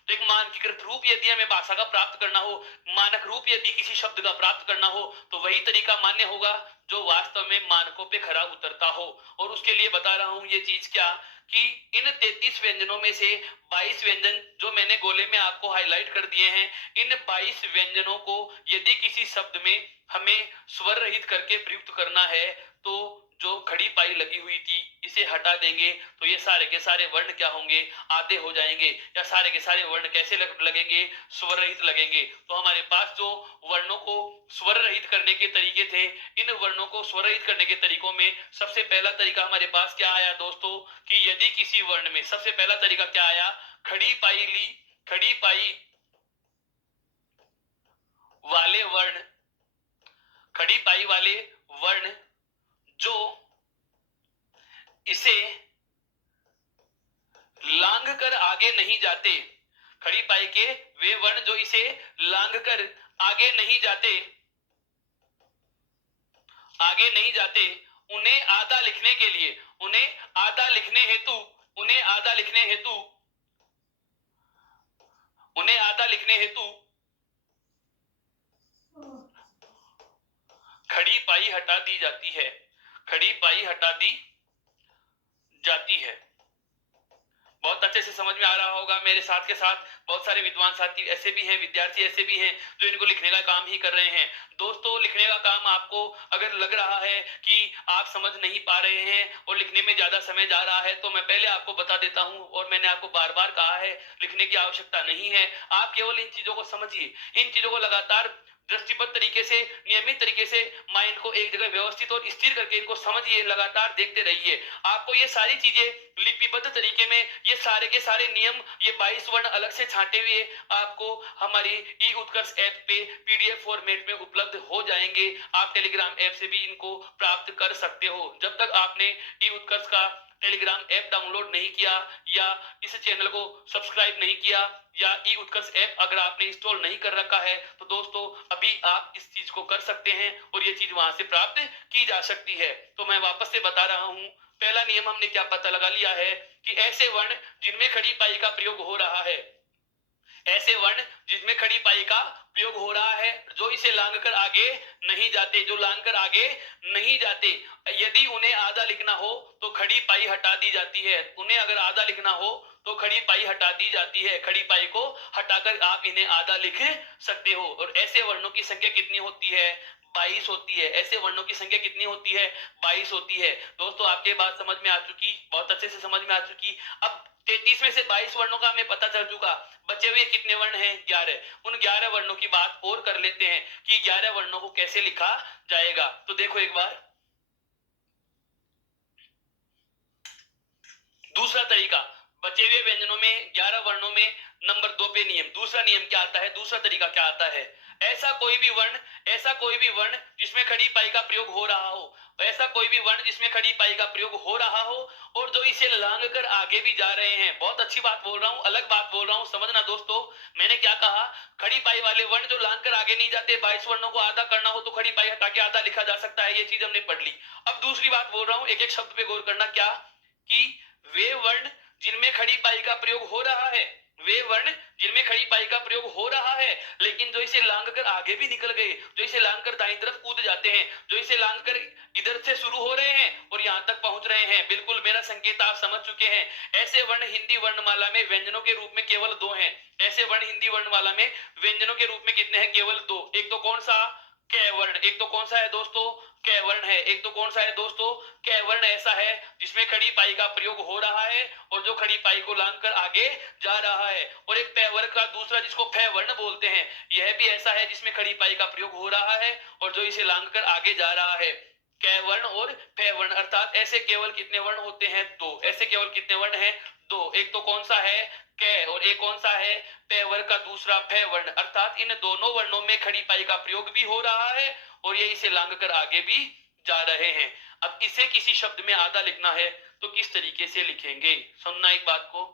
तो एक मानकीकृत रूप यदि हमें भाषा का प्राप्त करना हो, मानक रूप यदि किसी शब्द का प्राप्त करना हो, तो वही तरीका मान्य होगा जो वास्तव में मानकों पे खरा उतरता हो। और उसके लिए बता रहा हूं ये चीज क्या, कि इन 33 व्यंजनों में से 22 व्यंजन जो मैंने गोले में आपको हाईलाइट कर दिए हैं, इन 22 व्यंजनों को यदि किसी शब्द में हमें स्वर रहित करके प्रयुक्त करना है, तो जो खड़ी पाई लगी हुई थी इसे हटा देंगे तो ये सारे के सारे वर्ण क्या होंगे, आधे हो जाएंगे। या सारे के सारे वर्ण कैसे लगेंगे, स्वर रहित लगेंगे। तो हमारे पास जो वर्णों को स्वर रहित करने के तरीके थे, इन वर्णों को स्वर रहित करने के तरीकों में सबसे पहला तरीका हमारे पास क्या आया दोस्तों, कि यदि किसी वर्ण में सबसे पहला तरीका क्या आया, खड़ी पाई ली, खड़ी पाई वाले वर्ण, खड़ी पाई वाले वर्ण जो इसे लांघ कर आगे नहीं जाते, खड़ी पाई के वे वर्ण जो इसे लांघ कर आगे नहीं जाते, आगे नहीं जाते, उन्हें आधा लिखने के लिए, उन्हें आधा लिखने हेतु, उन्हें आधा लिखने हेतु, उन्हें आधा लिखने हेतु खड़ी पाई हटा दी जाती है, खड़ी पाई हटा दी जाती है। बहुत अच्छे से समझ में आ रहा होगा। मेरे साथ के साथ बहुत सारे विद्वान साथी ऐसे भी हैं, विद्यार्थी ऐसे भी हैं जो इनको लिखने का काम ही कर रहे हैं। दोस्तों लिखने का काम आपको अगर लग रहा है कि आप समझ नहीं पा रहे हैं और लिखने में ज्यादा समय जा रहा है, तो मैं पहले आपको बता देता हूं, और मैंने आपको बार बार कहा है, लिखने की आवश्यकता नहीं है। आप केवल इन चीजों को समझिए, इन चीजों को लगातार दृष्टिबद्ध तरीके से, नियमित तरीके से माइंड को एक जगह व्यवस्थित और स्थिर करके इनको समझिए, लगातार देखते रहिए। आपको ये सारी चीजें लिपिबद्ध तरीके में, ये सारे के सारे नियम, ये 22 वर्ण अलग से छांटे हुए आपको हमारी ई उत्कर्ष ऐप पे पीडीएफ फॉर्मेट में उपलब्ध हो जाएंगे। आप टेलीग्राम ऐप से भी इनको प्राप्त कर सकते हो। जब तक आपने ई उत्कर्ष का टेलीग्राम ऐप डाउनलोड नहीं किया या इस चैनल को सब्सक्राइब नहीं किया या ई उत्कर्ष ऐप अगर आपने इंस्टॉल नहीं कर रखा है, तो दोस्तों अभी आप इस चीज को कर सकते हैं और ये चीज वहां से प्राप्त की जा सकती है। तो मैं वापस से बता रहा हूं, पहला नियम हमने क्या पता लगा लिया है कि ऐसे वर्ण जिनमें खड़ी पाई का प्रयोग हो रहा है, ऐसे वर्ण जिसमें खड़ी पाई का प्रयोग हो रहा है, जो इसे लांघ कर आगे नहीं जाते, जो लांघ कर आगे नहीं जाते, यदि उन्हें आधा लिखना हो तो खड़ी पाई हटा दी जाती है। उन्हें अगर आधा लिखना हो तो खड़ी पाई हटा दी जाती है, खड़ी पाई को हटाकर आप इन्हें आधा लिख सकते हो। और ऐसे वर्णों की संख्या कितनी होती है, 22 होती है। ऐसे वर्णों की संख्या कितनी होती है, 22 होती है। दोस्तों आपके बात समझ में आ चुकी, बहुत अच्छे से समझ में आ चुकी। अब 33 में से 22 वर्णों का हमें पता चल चुका, बचे हुए कितने वर्ण हैं, 11। उन 11 वर्णों की बात और कर लेते हैं कि 11 वर्णों को कैसे लिखा जाएगा। तो देखो एक बार, दूसरा तरीका, बचे हुए व्यंजनों में 11 वर्णों में नंबर 2 पे नियम, दूसरा नियम क्या आता है, दूसरा तरीका क्या आता है, ऐसा कोई भी वर्ण, ऐसा कोई भी वर्ण जिसमें खड़ी पाई का प्रयोग हो रहा हो, ऐसा कोई भी वर्ण जिसमें खड़ी पाई का प्रयोग हो रहा हो और जो इसे लांघ कर आगे भी जा रहे हैं। बहुत अच्छी बात बोल रहा हूं, अलग बात बोल रहा हूं, समझना दोस्तों। मैंने क्या कहा, खड़ी पाई वाले वर्ण जो लांघ कर आगे नहीं जाते, 22 वर्णों को आधा करना हो तो खड़ी पाई हटा के आधा लिखा जा सकता है, ये चीज हमने पढ़ ली। अब दूसरी बात बोल रहा हूं, एक एक शब्द पे गौर करना, क्या कि वे वर्ण जिनमें खड़ी पाई का प्रयोग हो रहा है, वे वर्ण जिनमें खड़ी पाई का प्रयोग हो रहा है, लेकिन जो इसे लांघ कर आगे भी निकल गए, जो इसे लांघ कर दाईं तरफ कूद जाते हैं, जो इसे लांघ कर इधर से शुरू हो रहे हैं और यहां तक पहुंच रहे हैं, बिल्कुल मेरा संकेत आप समझ चुके हैं। ऐसे वर्ण हिंदी वर्णमाला में व्यंजनों के रूप में केवल 2 हैं। ऐसे वर्ण हिंदी वर्णमाला में व्यंजनों के रूप में कितने हैं, केवल 2। एक तो कौन सा, कै वर्ण। एक तो कौन सा है दोस्तों, कै वर्ण है। एक तो कौन सा है दोस्तों, कै वर्ण ऐसा है जिसमें खड़ी पाई का प्रयोग हो रहा है और जो खड़ी पाई को लांघ कर आगे जा रहा है। और एक पै वर्ण का दूसरा जिसको फै वर्ण बोलते हैं, यह भी ऐसा है जिसमें खड़ी पाई का प्रयोग हो रहा है और जो इसे लांघ कर आगे जा रहा है। कै वर्ण और फै वर्ण, अर्थात ऐसे केवल कितने वर्ण होते हैं, 2। ऐसे केवल कितने वर्ण हैं, 2। एक तो कौन सा है, कै, और एक कौन सा है, पै वर्ण का दूसरा फै वर्ण। अर्थात इन दोनों वर्णों में खड़ी पाई का प्रयोग भी हो रहा है और ये इसे लांघ कर आगे भी जा रहे हैं। अब इसे किसी शब्द में आधा लिखना है तो किस तरीके से लिखेंगे, सुनना एक बात को।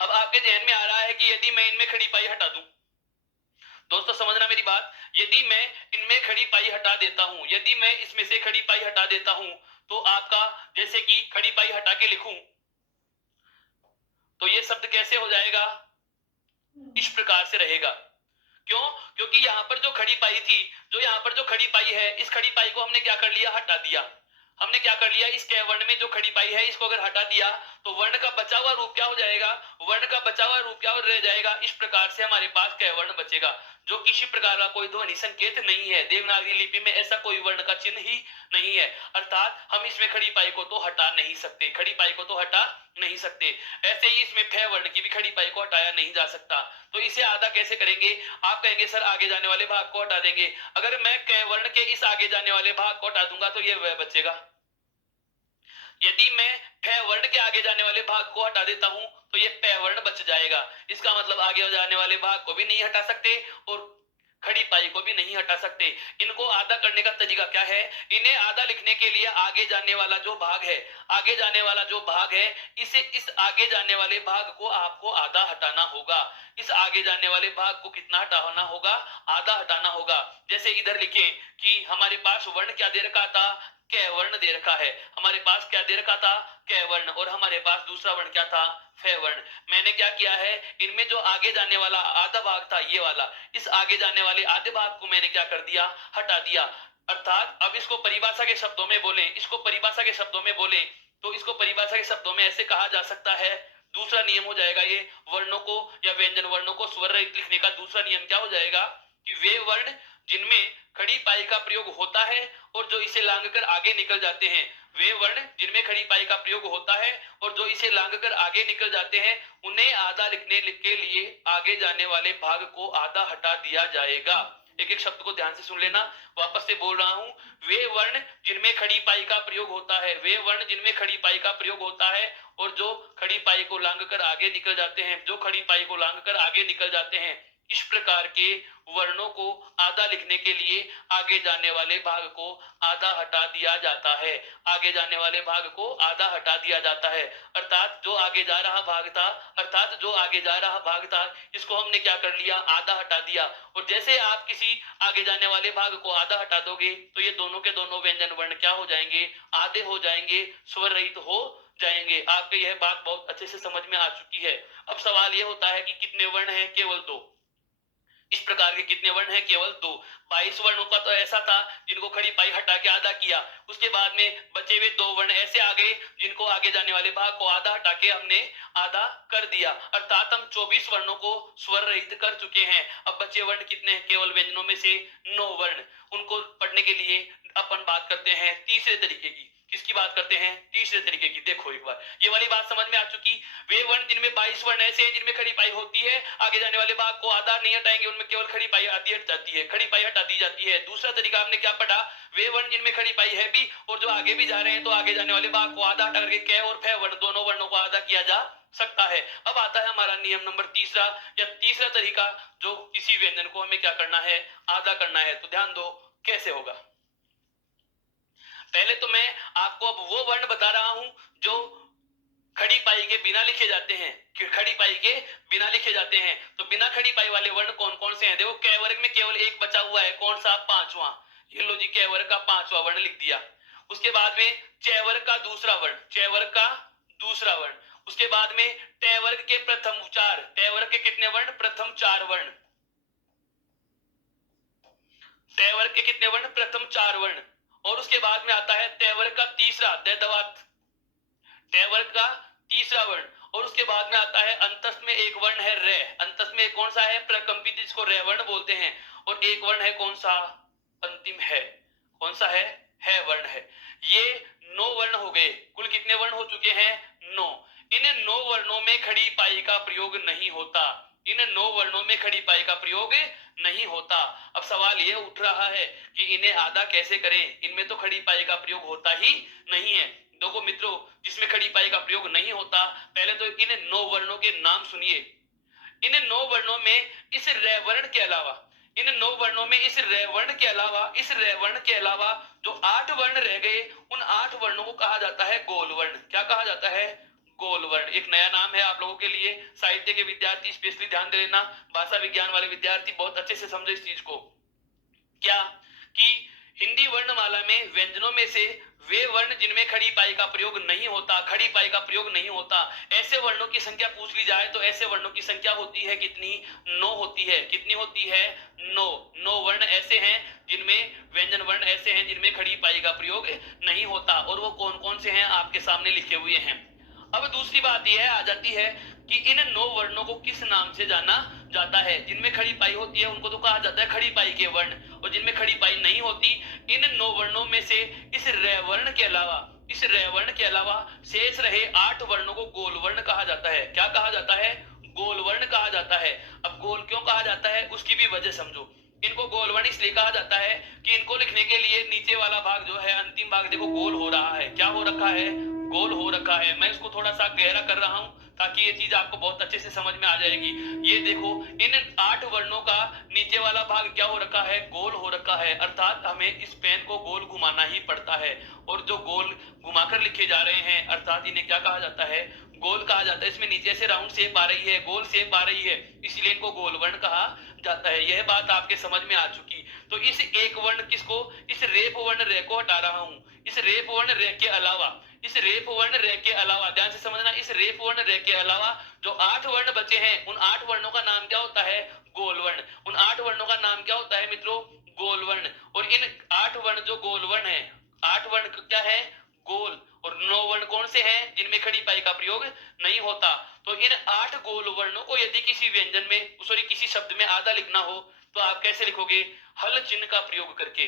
अब आपके ध्यान में आ रहा है कि यदि मैं इनमें खड़ी पाई हटा दूं दोस्तों समझना मेरी बात, यदि मैं इनमें खड़ी पाई हटा देता हूं, यदि मैं इसमें से खड़ी पाई हटा देता हूं, तो आपका जैसे कि खड़ी पाई हटा के लिखूं तो ये शब्द कैसे हो जाएगा, इस प्रकार से रहेगा। क्यों? क्योंकि यहां पर जो खड़ी पाई थी, जो यहां पर जो खड़ी पाई है, इस खड़ी पाई को हमने क्या कर लिया, हटा दिया। हमने क्या कर लिया, इस कै वर्ण में जो खड़ी पाई है इसको अगर हटा दिया तो वर्ण का बचा हुआ रूप क्या हो जाएगा, वर्ण का बचा हुआ रूप क्या रह जाएगा, इस प्रकार से हमारे पास कै वर्ण बचेगा जो किसी प्रकार का कोई ध्वनि संकेत नहीं है। देवनागरी लिपि में ऐसा कोई वर्ण का चिन्ह ही नहीं है, अर्थात हम इसमें खड़ी पाई को तो हटा नहीं सकते, खड़ी पाई को तो हटा नहीं सकते। ऐसे ही इसमें फे वर्ण की भी खड़ी पाई को हटाया नहीं जा सकता। तो इसे आधा कैसे करेंगे, आप कहेंगे सर आगे जाने वाले भाग को हटा देंगे। अगर मैं कै वर्ण के इस आगे जाने वाले भाग को हटा दूंगा तो ये वह बचेगा। यदि मैं फे वर्ण के आगे जाने वाले भाग को हटा देता हूं तो ये पे वर्ण बच जाएगा। इसका मतलब आगे जाने वाले भाग को भी नहीं हटा सकते और खड़ी पाई को भी नहीं हटा सकते। इनको आधा करने का तरीका क्या है, इन्हें आधा लिखने के लिए आगे जाने वाला जो भाग है, आगे जाने वाला जो भाग है, इसे इस आगे जाने वाले भाग को आपको आधा हटाना होगा। इस आगे जाने वाले भाग को कितना हटाना होगा, आधा हटाना होगा। जैसे इधर लिखें कि हमारे पास वर्ण क्या दे रखा था, कै वर्ण दे रखा है। हमारे पास क्या दे रखा था, कै वर्ण, और हमारे पास दूसरा वर्ण क्या था, फे वर्ण। मैंने क्या किया है, इनमें जो आगे जाने वाला आधा भाग था ये वाला, इस आगे जाने वाले आधे भाग को मैंने क्या कर दिया, हटा दिया। अर्थात अब इसको परिभाषा के शब्दों में बोले, इसको परिभाषा के शब्दों में बोले तो इसको परिभाषा के शब्दों में ऐसे कहा जा सकता है, दूसरा नियम हो जाएगा ये, वर्णों को या व्यंजन वर्णों को स्वर रहित लिखने का दूसरा नियम क्या हो जाएगा कि वे वर्ण जिनमें खड़ी पाई का प्रयोग होता है और जो इसे लांग कर आगे निकल जाते हैं, वे वर्ण जिनमें खड़ी पाई का प्रयोग होता है और जो इसे लांग कर आगे निकल जाते हैं, उन्हें आधा लिखने के लिए आगे जाने वाले भाग को आधा हटा दिया जाएगा। एक एक शब्द को ध्यान से सुन लेना, वापस से बोल रहा हूं, वे वर्ण जिनमें खड़ी पाई का प्रयोग होता है, वे वर्ण जिनमें खड़ी पाई का प्रयोग होता है और जो खड़ी पाई को लांग कर आगे निकल जाते हैं, जो खड़ी पाई को लांग कर आगे निकल जाते हैं, इस प्रकार के वर्णों को आधा लिखने के लिए आगे जाने वाले भाग को आधा हटा दिया जाता है, आगे जाने वाले भाग को आधा हटा दिया जाता है। अर्थात जो आगे जा रहा भाग था, अर्थात जो आगे जा रहा भाग था, इसको हमने क्या कर लिया, आधा हटा दिया। और जैसे आप किसी आगे जाने वाले भाग को आधा हटा दोगे तो ये दोनों के दोनों व्यंजन वर्ण क्या हो जाएंगे, आधे हो जाएंगे, स्वर रहित हो जाएंगे। आपको यह बात बहुत अच्छे से समझ में आ चुकी है। अब सवाल यह होता है कि कितने वर्ण हैं, केवल दो। इस प्रकार के कितने वर्ण हैं, केवल दो। 22 वर्णों का तो ऐसा था जिनको खड़ी पाई हटा के आधा किया, उसके बाद में बचे हुए दो वर्ण ऐसे आ गए जिनको आगे जाने वाले भाग को आधा हटा के हमने आधा कर दिया। अर्थात हम 24 वर्णों को स्वर रहित कर चुके हैं। अब बचे वर्ण कितने हैं, केवल व्यंजनों में से 9 वर्ण। उनको पढ़ने के लिए अपन बात करते हैं तीसरे तरीके की। किसकी बात करते हैं, तीसरे तरीके की। देखो एक बार ये वाली बात समझ में आ चुकी। वे वर्ण जिनमें 22 वर्ण ऐसे हैं जिनमें खड़ी पाई होती है, आगे जाने वाले भाग को आधा नहीं हटाएंगे, उनमें केवल खड़ी पाई आधी हट जाती है, खड़ी पाई हटा दी जाती है। दूसरा तरीका हमने क्या पढ़ा, वे वर्ण जिनमें खड़ी पाई है भी और जो आगे भी जा रहे हैं तो आगे जाने वाले भाग को आधा हटा करके कै और फे वर्ण दोनों वर्णों को आधा किया जा सकता है। अब आता है हमारा नियम नंबर तीसरा, या तीसरा तरीका, जो किसी व्यंजन को हमें क्या करना है, आधा करना है। तो ध्यान दो कैसे होगा। पहले तो मैं आपको अब वो वर्ण बता रहा हूं जो खड़ी पाई के बिना लिखे जाते हैं, खड़ी पाई के बिना लिखे जाते हैं। तो बिना खड़ी पाई वाले वर्ण कौन कौन से हैं, देखो कै वर्ग में केवल एक बचा हुआ है, कौन सा, पांचवा। ये लो जी, कै वर्ग का पांचवा वर्ण लिख दिया। उसके बाद में चै वर्ग का दूसरा वर्ण, चै वर्ग का दूसरा वर्ण। उसके बाद में टै वर्ग के प्रथम चार, टै वर्ग के कितने वर्ण, प्रथम चार वर्ण। तय वर्ग के कितने वर्ण, प्रथम चार वर्ण। और उसके बाद में आता है तय वर्ग का तीसरा दैदवात, तय वर्ग का तीसरा वर्ण। और उसके बाद में आता है अंतस्थ में एक वर्ण है रे, अंतस्थ में कौन सा है, प्रकंपित, जिसको रे वर्ण बोलते हैं। और एक वर्ण है कौन सा, अंतिम है, कौन सा है वर्ण है। ये 9 वर्ण हो गए। कुल कितने वर्ण हो चुके हैं, 9। इन 9 वर्णों में खड़ी पाई का प्रयोग नहीं होता, इन 9 वर्णों में खड़ी पाई का प्रयोग नहीं होता। अब सवाल यह उठ रहा है कि इन्हें आधा कैसे करें, इनमें तो खड़ी पाई का प्रयोग होता ही नहीं है। देखो मित्रों, जिसमें खड़ी पाई का प्रयोग नहीं होता, पहले तो इन 9 वर्णों के नाम सुनिए। इन 9 वर्णों में इस रे वर्ण के अलावा, इन 9 वर्णों में इस रे वर्ण के अलावा, इस रे वर्ण के अलावा जो 8 वर्ण रह गए, उन 8 वर्णों को कहा जाता है गोल वर्ण। क्या कहा जाता है, गोल वर्ण। एक नया नाम है आप लोगों के लिए, साहित्य के विद्यार्थी स्पेशली ध्यान दे लेना, भाषा विज्ञान वाले विद्यार्थी बहुत अच्छे से समझो इस चीज को। क्या कि हिंदी वर्णमाला में व्यंजनों में से वे वर्ण जिनमें खड़ी पाई का प्रयोग नहीं होता, खड़ी पाई का प्रयोग नहीं होता, ऐसे वर्णों की संख्या पूछ ली जाए तो ऐसे वर्णों की संख्या होती है कितनी? 9 होती है। कितनी होती है? 9। 9 वर्ण ऐसे हैं जिनमें, व्यंजन वर्ण ऐसे हैं जिनमें खड़ी पाई का प्रयोग नहीं होता, और वो कौन कौन से हैं आपके सामने लिखे हुए हैं। अब दूसरी बात यह आ जाती है कि इन 9 वर्णों को किस नाम से जाना जाता है। जिनमें खड़ी पाई होती है उनको तो कहा जाता है खड़ी पाई के वर्ण, और जिनमें खड़ी पाई नहीं होती, इन 9 वर्णों में से इस रे वर्ण के अलावा, इस रे वर्ण के अलावा शेष रहे 8 वर्णों को गोल वर्ण कहा जाता है। क्या कहा जाता है? गोल वर्ण कहा जाता है। अब गोल क्यों कहा जाता है उसकी भी वजह समझो। इनको गोल वर्ण इसलिए कहा जाता है कि इनको लिखने के लिए नीचे वाला भाग जो है, अंतिम भाग देखो गोल हो रहा है। क्या हो रखा है? गोल हो रखा है। मैं इसको थोड़ा सा गहरा कर रहा हूं ताकि ये चीज आपको बहुत अच्छे से समझ में आ जाएगी। ये देखो, इन 8 वर्णों का नीचे वाला भाग क्या हो रखा है? गोल हो रखा है, अर्थात हमें इस पेन को गोल घुमाना ही पड़ता है। और जो गोल घुमाकर लिखे जा रहे हैं, अर्थात इन्हें क्या कहा जाता है? गोल कहा जाता है। इसमें नीचे से राउंड शेप आ रही है, गोल शेप आ रही है, इसलिए इनको गोल वर्ण कहा जाता है। यह बात आपके समझ में आ चुकी। तो इस एक वर्ण किसको, इस रेप वर्ण रे को हटा रहा हूं। इस रेप वर्ण रे के अलावा, इस रेप वर्ण रे के अलावा, ध्यान से समझना, इस रेप वर्ण रे के अलावा जो 8 वर्ण बचे हैं, उन 8 वर्णों का नाम क्या होता है? गोल वर्ण। उन 8 वर्णों का नाम क्या होता है मित्रों? गोल वर्ण। और इन 8 वर्ण जो गोल वर्ण है, 8 वर्ण क्या है? गोल। और 9 वर्ण कौन से हैं? जिनमें खड़ी पाई का प्रयोग नहीं होता। तो इन 8 गोल वर्णों को यदि किसी व्यंजन में, सॉरी किसी शब्द में आधा लिखना हो तो आप कैसे लिखोगे? हल चिन्ह का प्रयोग करके।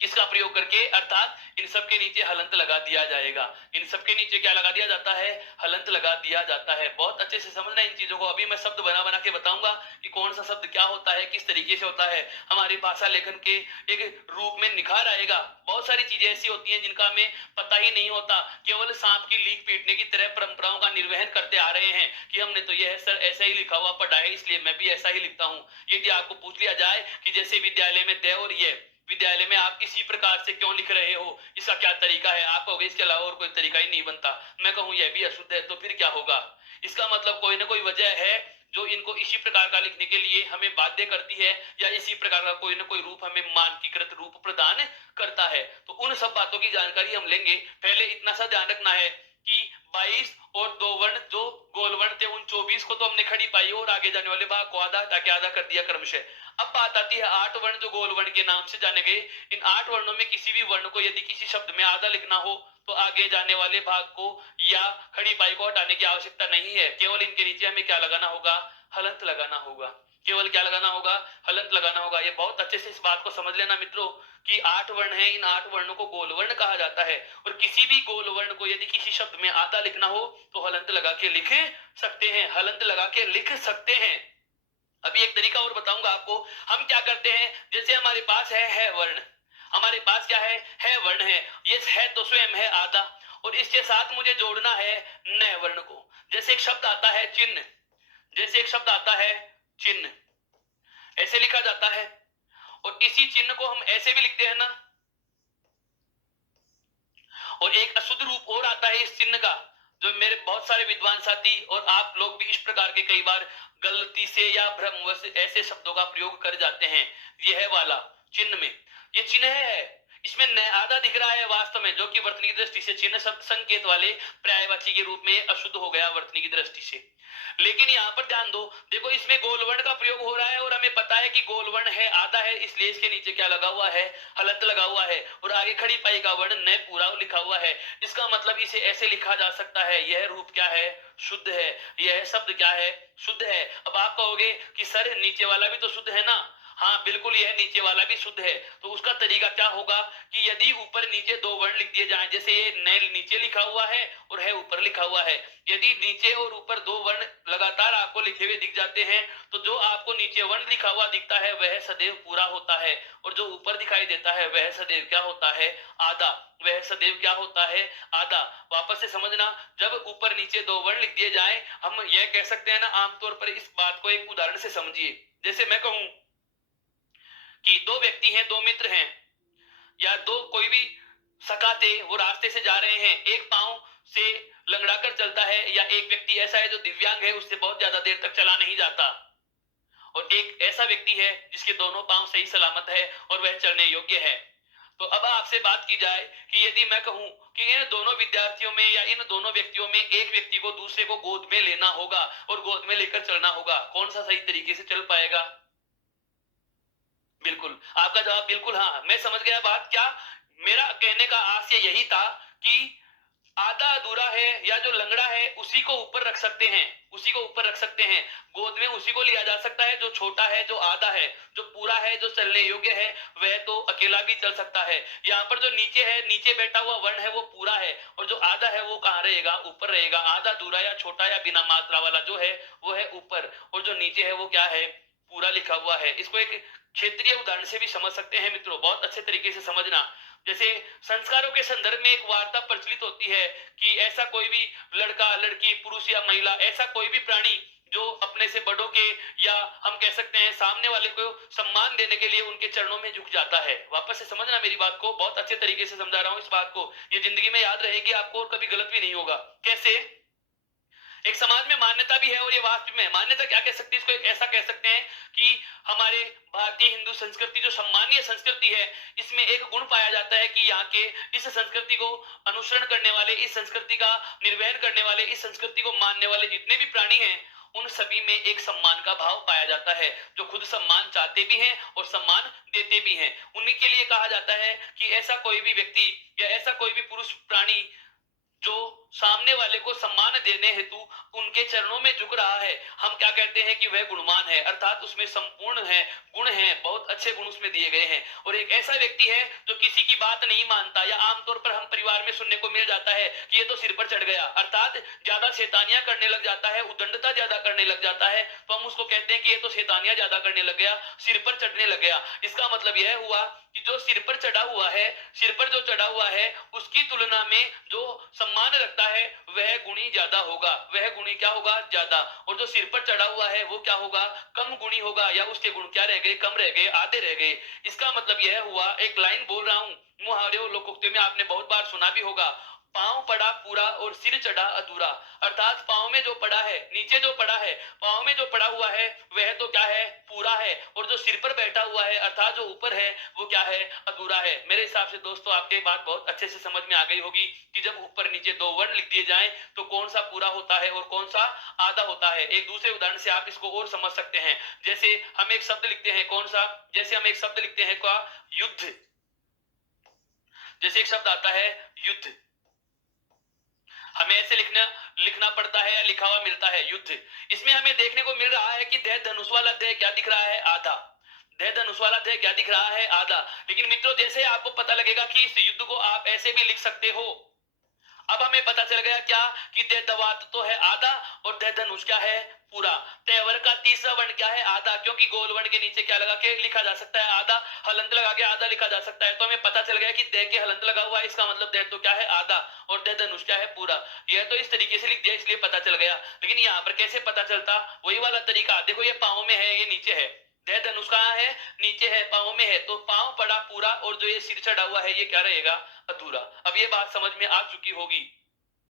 किसका प्रयोग करके? अर्थात इन सब के नीचे हलंत लगा दिया जाएगा। इन सब के नीचे क्या लगा दिया जाता है? हलंत लगा दिया जाता है। बहुत अच्छे से समझना इन चीजों को। अभी मैं शब्द बना बना के बताऊंगा कि कौन सा शब्द क्या होता है, किस तरीके से होता है। हमारी भाषा लेखन के एक रूप में निखार आएगा। बहुत सारी चीजें ऐसी होती हैं जिनका हमें पता ही नहीं होता, केवल सांप की लीक पीटने की तरह परंपराओं का निर्वहन करते आ रहे हैं कि हमने तो यह सर ऐसा ही लिखा हुआ पढ़ा है इसलिए मैं भी ऐसा ही लिखता हूं। यदि आपको पूछ लिया जाए कि जैसे विद्यालय में तय और ये, विद्यालय में आप इसी प्रकार से क्यों लिख रहे हो, इसका क्या तरीका है? आप कहोगे इसके अलावा और कोई तरीका ही नहीं बनता। मैं कहूं यह भी अशुद्ध है, तो फिर क्या होगा? इसका मतलब कोई ना कोई वजह है जो इनको इसी प्रकार का लिखने के लिए हमें बाध्य करती है, या इसी प्रकार का कोई ना कोई रूप हमें मानकीकृत रूप प्रदान करता है। तो उन सब बातों की जानकारी हम लेंगे। पहले इतना सा ध्यान रखना है कि 22 और 2 वर्ण जो गोल वर्ण थे, उन 24 को तो हमने खड़ी पाई और आगे जाने वाले भाग को आधा ताकि आधा कर दिया क्रमशः। अब बात आती है 8 वर्ण जो गोल वर्ण के नाम से जाने गए। इन 8 वर्णों में किसी भी वर्ण को यदि किसी शब्द में आधा लिखना हो तो आगे जाने वाले भाग को या खड़ी पाई को हटाने की आवश्यकता नहीं है। केवल इनके नीचे हमें क्या लगाना होगा? हलंत लगाना होगा। केवल क्या लगाना होगा? हलंत लगाना होगा। ये बहुत अच्छे से इस बात को समझ लेना मित्रों कि 8 वर्ण है, इन 8 वर्णों को गोल वर्ण कहा जाता है। और किसी भी गोल वर्ण को यदि किसी शब्द में आधा लिखना हो तो हलंत लगा के लिख सकते हैं, हलंत लगा के लिख सकते हैं। अभी एक तरीका और बताऊंगा आपको। हम क्या करते हैं, जैसे हमारे पास है वर्ण, हमारे पास क्या है वर्ण है। ये है तो स्वयं है आधा, और इसके साथ मुझे जोड़ना है न वर्ण को। जैसे एक शब्द आता है चिन्ह, जैसे एक शब्द आता है चिन्ह, ऐसे लिखा जाता है। और इसी चिन्ह को हम ऐसे भी लिखते हैं ना। और एक अशुद्ध रूप और आता है इस चिन्ह का, जो मेरे बहुत सारे विद्वान साथी और आप लोग भी इस प्रकार के कई बार गलती से या भ्रमवश ऐसे शब्दों का प्रयोग कर जाते हैं। यह वाला चिन्ह में, ये चिन्ह है, इसमें न आधा दिख रहा है वास्तव में, जो कि वर्तनी की दृष्टि से चिन्ह शब्द संकेत वाले पर्यायवाची के रूप में अशुद्ध हो गया वर्तनी की दृष्टि से। लेकिन यहां पर ध्यान दो, देखो इसमें गोल वर्ण का प्रयोग हो रहा है और हमें पता है कि गोल वर्ण है आधा है, इसलिए इसके नीचे क्या लगा हुआ है? हलंत लगा हुआ है। और आगे खड़ी पाई का वर्ण न पूरा लिखा हुआ है। इसका मतलब इसे ऐसे लिखा जा सकता है, यह रूप क्या है? शुद्ध है। यह शब्द क्या है? शुद्ध है। अब आप कहोगे कि सर नीचे वाला भी तो शुद्ध है ना। हाँ बिल्कुल, यह नीचे वाला भी शुद्ध है। तो उसका तरीका क्या होगा कि यदि ऊपर नीचे 2 वर्ण लिख दिए जाएं, जैसे ये न नीचे लिखा हुआ है और है ऊपर लिखा हुआ है, यदि नीचे और ऊपर 2 वर्ण लगातार आपको लिखे हुए दिख जाते हैं तो जो आपको नीचे वर्ण लिखा हुआ दिखता है वह सदैव पूरा होता है, और जो ऊपर दिखाई देता है वह सदैव क्या होता है? आधा। वह सदैव क्या होता है? आधा। वापस से समझना, जब ऊपर नीचे 2 वर्ण लिख दिए जाए, हम यह कह सकते हैं ना, आमतौर पर इस बात को एक उदाहरण से समझिए। जैसे मैं कहूं कि 2 व्यक्ति हैं, 2 मित्र हैं, या 2 कोई भी सका थे, वो रास्ते से जा रहे हैं। एक पांव से लंगड़ा कर चलता है, या एक व्यक्ति ऐसा है जो दिव्यांग है, उससे बहुत ज्यादा देर तक चला नहीं जाता, और एक ऐसा व्यक्ति है जिसके दोनों पांव सही सलामत है और वह चलने योग्य है। तो अब आपसे बात की जाए कि यदि मैं कहूं कि इन दोनों विद्यार्थियों में या इन दोनों व्यक्तियों में एक व्यक्ति को दूसरे को गोद में लेना होगा और गोद में लेकर चलना होगा, कौन सा सही तरीके से चल पाएगा? बिल्कुल, आपका जवाब बिल्कुल हाँ। मैं समझ गया बात। क्या मेरा कहने का आशय यही था कि आधा अधूरा है या जो लंगड़ा है उसी को ऊपर रख सकते हैं, उसी को ऊपर रख सकते हैं, गोद में उसी को लिया जा सकता है जो छोटा है, जो आधा है। जो पूरा है, जो चलने योग्य है, वह तो अकेला भी चल सकता है। यहाँ पर जो नीचे है, नीचे बैठा हुआ वर्ण है, वो पूरा है, और जो आधा है वो कहाँ रहेगा? ऊपर रहेगा। आधा अधूरा या छोटा या बिना मात्रा वाला जो है वो है ऊपर, और जो नीचे है वो क्या है? पूरा लिखा हुआ है। इसको एक क्षेत्रीय उदाहरण से भी समझ सकते हैं मित्रों, बहुत अच्छे तरीके से समझना। जैसे संस्कारों के संदर्भ में एक वार्ता प्रचलित होती है कि ऐसा कोई भी लड़का, लड़की, पुरुष या महिला, ऐसा कोई भी प्राणी जो अपने से बड़ों के, या हम कह सकते हैं सामने वाले को सम्मान देने के लिए उनके चरणों में झुक जाता है। वापस से समझना मेरी बात को, बहुत अच्छे तरीके से समझा रहा हूं इस बात को, ये जिंदगी में याद रहेगी आपको और कभी गलत भी नहीं होगा। कैसे? एक समाज में मान्यता भी है, और ये वास्तव में मान्यता क्या कह सकते हैं, इसको एक ऐसा कह सकते हैं कि हमारे भारतीय हिंदू संस्कृति जो सम्मानीय संस्कृति है, इसमें एक गुण पाया जाता है कि यहाँ के इस संस्कृति को अनुसरण करने वाले, इस संस्कृति का निर्वहन करने वाले, इस संस्कृति को मानने वाले जितने भी प्राणी हैं, उन सभी में एक सम्मान का भाव पाया जाता है, जो खुद सम्मान चाहते भी हैं और सम्मान देते भी हैं। उन्हीं के लिए कहा जाता है कि ऐसा कोई भी व्यक्ति या ऐसा कोई भी पुरुष प्राणी जो सामने वाले को सम्मान देने हेतु उनके चरणों में झुक रहा है, हम क्या कहते हैं कि वह गुणवान है, अर्थात उसमें संपूर्ण है, गुण है, बहुत अच्छे गुण उसमें दिए गए हैं। और एक ऐसा व्यक्ति है जो किसी की बात नहीं मानता, या आमतौर पर हम परिवार में सुनने को मिल जाता है कि ये तो सिर पर चढ़ गया, अर्थात ज्यादा शैतानियां करने लग जाता है, उदंडता ज्यादा करने लग जाता है, तो हम उसको कहते हैं कि ये तो शैतानियां ज्यादा करने लग गया, सिर पर चढ़ने लग गया। इसका मतलब यह हुआ कि जो सिर पर चढ़ा हुआ है, सिर पर जो चढ़ा हुआ है, उसकी तुलना में जो सम्मान रखता है वह गुणी ज्यादा होगा, वह गुणी क्या होगा? ज्यादा। और जो सिर पर चढ़ा हुआ है वो क्या होगा? कम गुणी होगा, या उसके गुण क्या रह गए? कम रह गए, आधे रह गए। इसका मतलब यह हुआ, एक लाइन बोल रहा हूं, मुहावरे और लोकोक्ति में आपने बहुत बार सुना भी होगा, पांव पड़ा पूरा और सिर चढ़ा अधूरा। अर्थात पांव में जो पड़ा है, नीचे जो पड़ा है, पांव में जो पड़ा हुआ है वह तो क्या है? पूरा है, और जो सिर पर बैठा हुआ है अर्थात जो ऊपर है वो क्या है? अधूरा है। मेरे हिसाब से दोस्तों आपके बात बहुत अच्छे से समझ में आ गई होगी कि जब ऊपर नीचे दो वर्ण लिख दिए जाएं तो कौन सा पूरा होता है और कौन सा आधा होता है। एक दूसरे उदाहरण से आप इसको और समझ सकते हैं। जैसे हम एक शब्द लिखते हैं, कौन सा? जैसे हम एक शब्द लिखते हैं क्या? युद्ध। जैसे एक शब्द आता है युद्ध, हमें ऐसे लिखना पड़ता है या लिखा हुआ मिलता है युद्ध। इसमें हमें देखने को मिल रहा है कि दह धनुष वाला दह क्या दिख रहा है? आधा। दह धनुष वाला दह क्या दिख रहा है? आधा। लेकिन मित्रों जैसे आपको पता लगेगा कि इस युद्ध को आप ऐसे भी लिख सकते हो, अब हमें पता चल गया क्या कि दह दवात तो है आधा और दह धनुष क्या है? पूरा। तेवर का तीसरा वर्ण क्या है? आधा, क्योंकि गोल वर्ण के नीचे क्या लगा के लिखा जा सकता है? आधा। हलंत लगा के आधा लिखा जा सकता है। तो हमें पता चल गया कि दह के हलंत लगा हुआ है, इसका मतलब दह तो क्या है? आधा, और दह धनुष क्या है? पूरा। यह तो इस तरीके से लिख दिया इसलिए पता चल गया, लेकिन यहाँ पर कैसे पता चलता? वही वाला तरीका देखो, ये पांव में है, ये नीचे है। दह धनुष कहाँ है? नीचे है, पांव में है, तो पांव पड़ा पूरा और जो ये सिर चढ़ा हुआ है ये क्या रहेगा? अधूरा। अब ये बात समझ में आ चुकी होगी।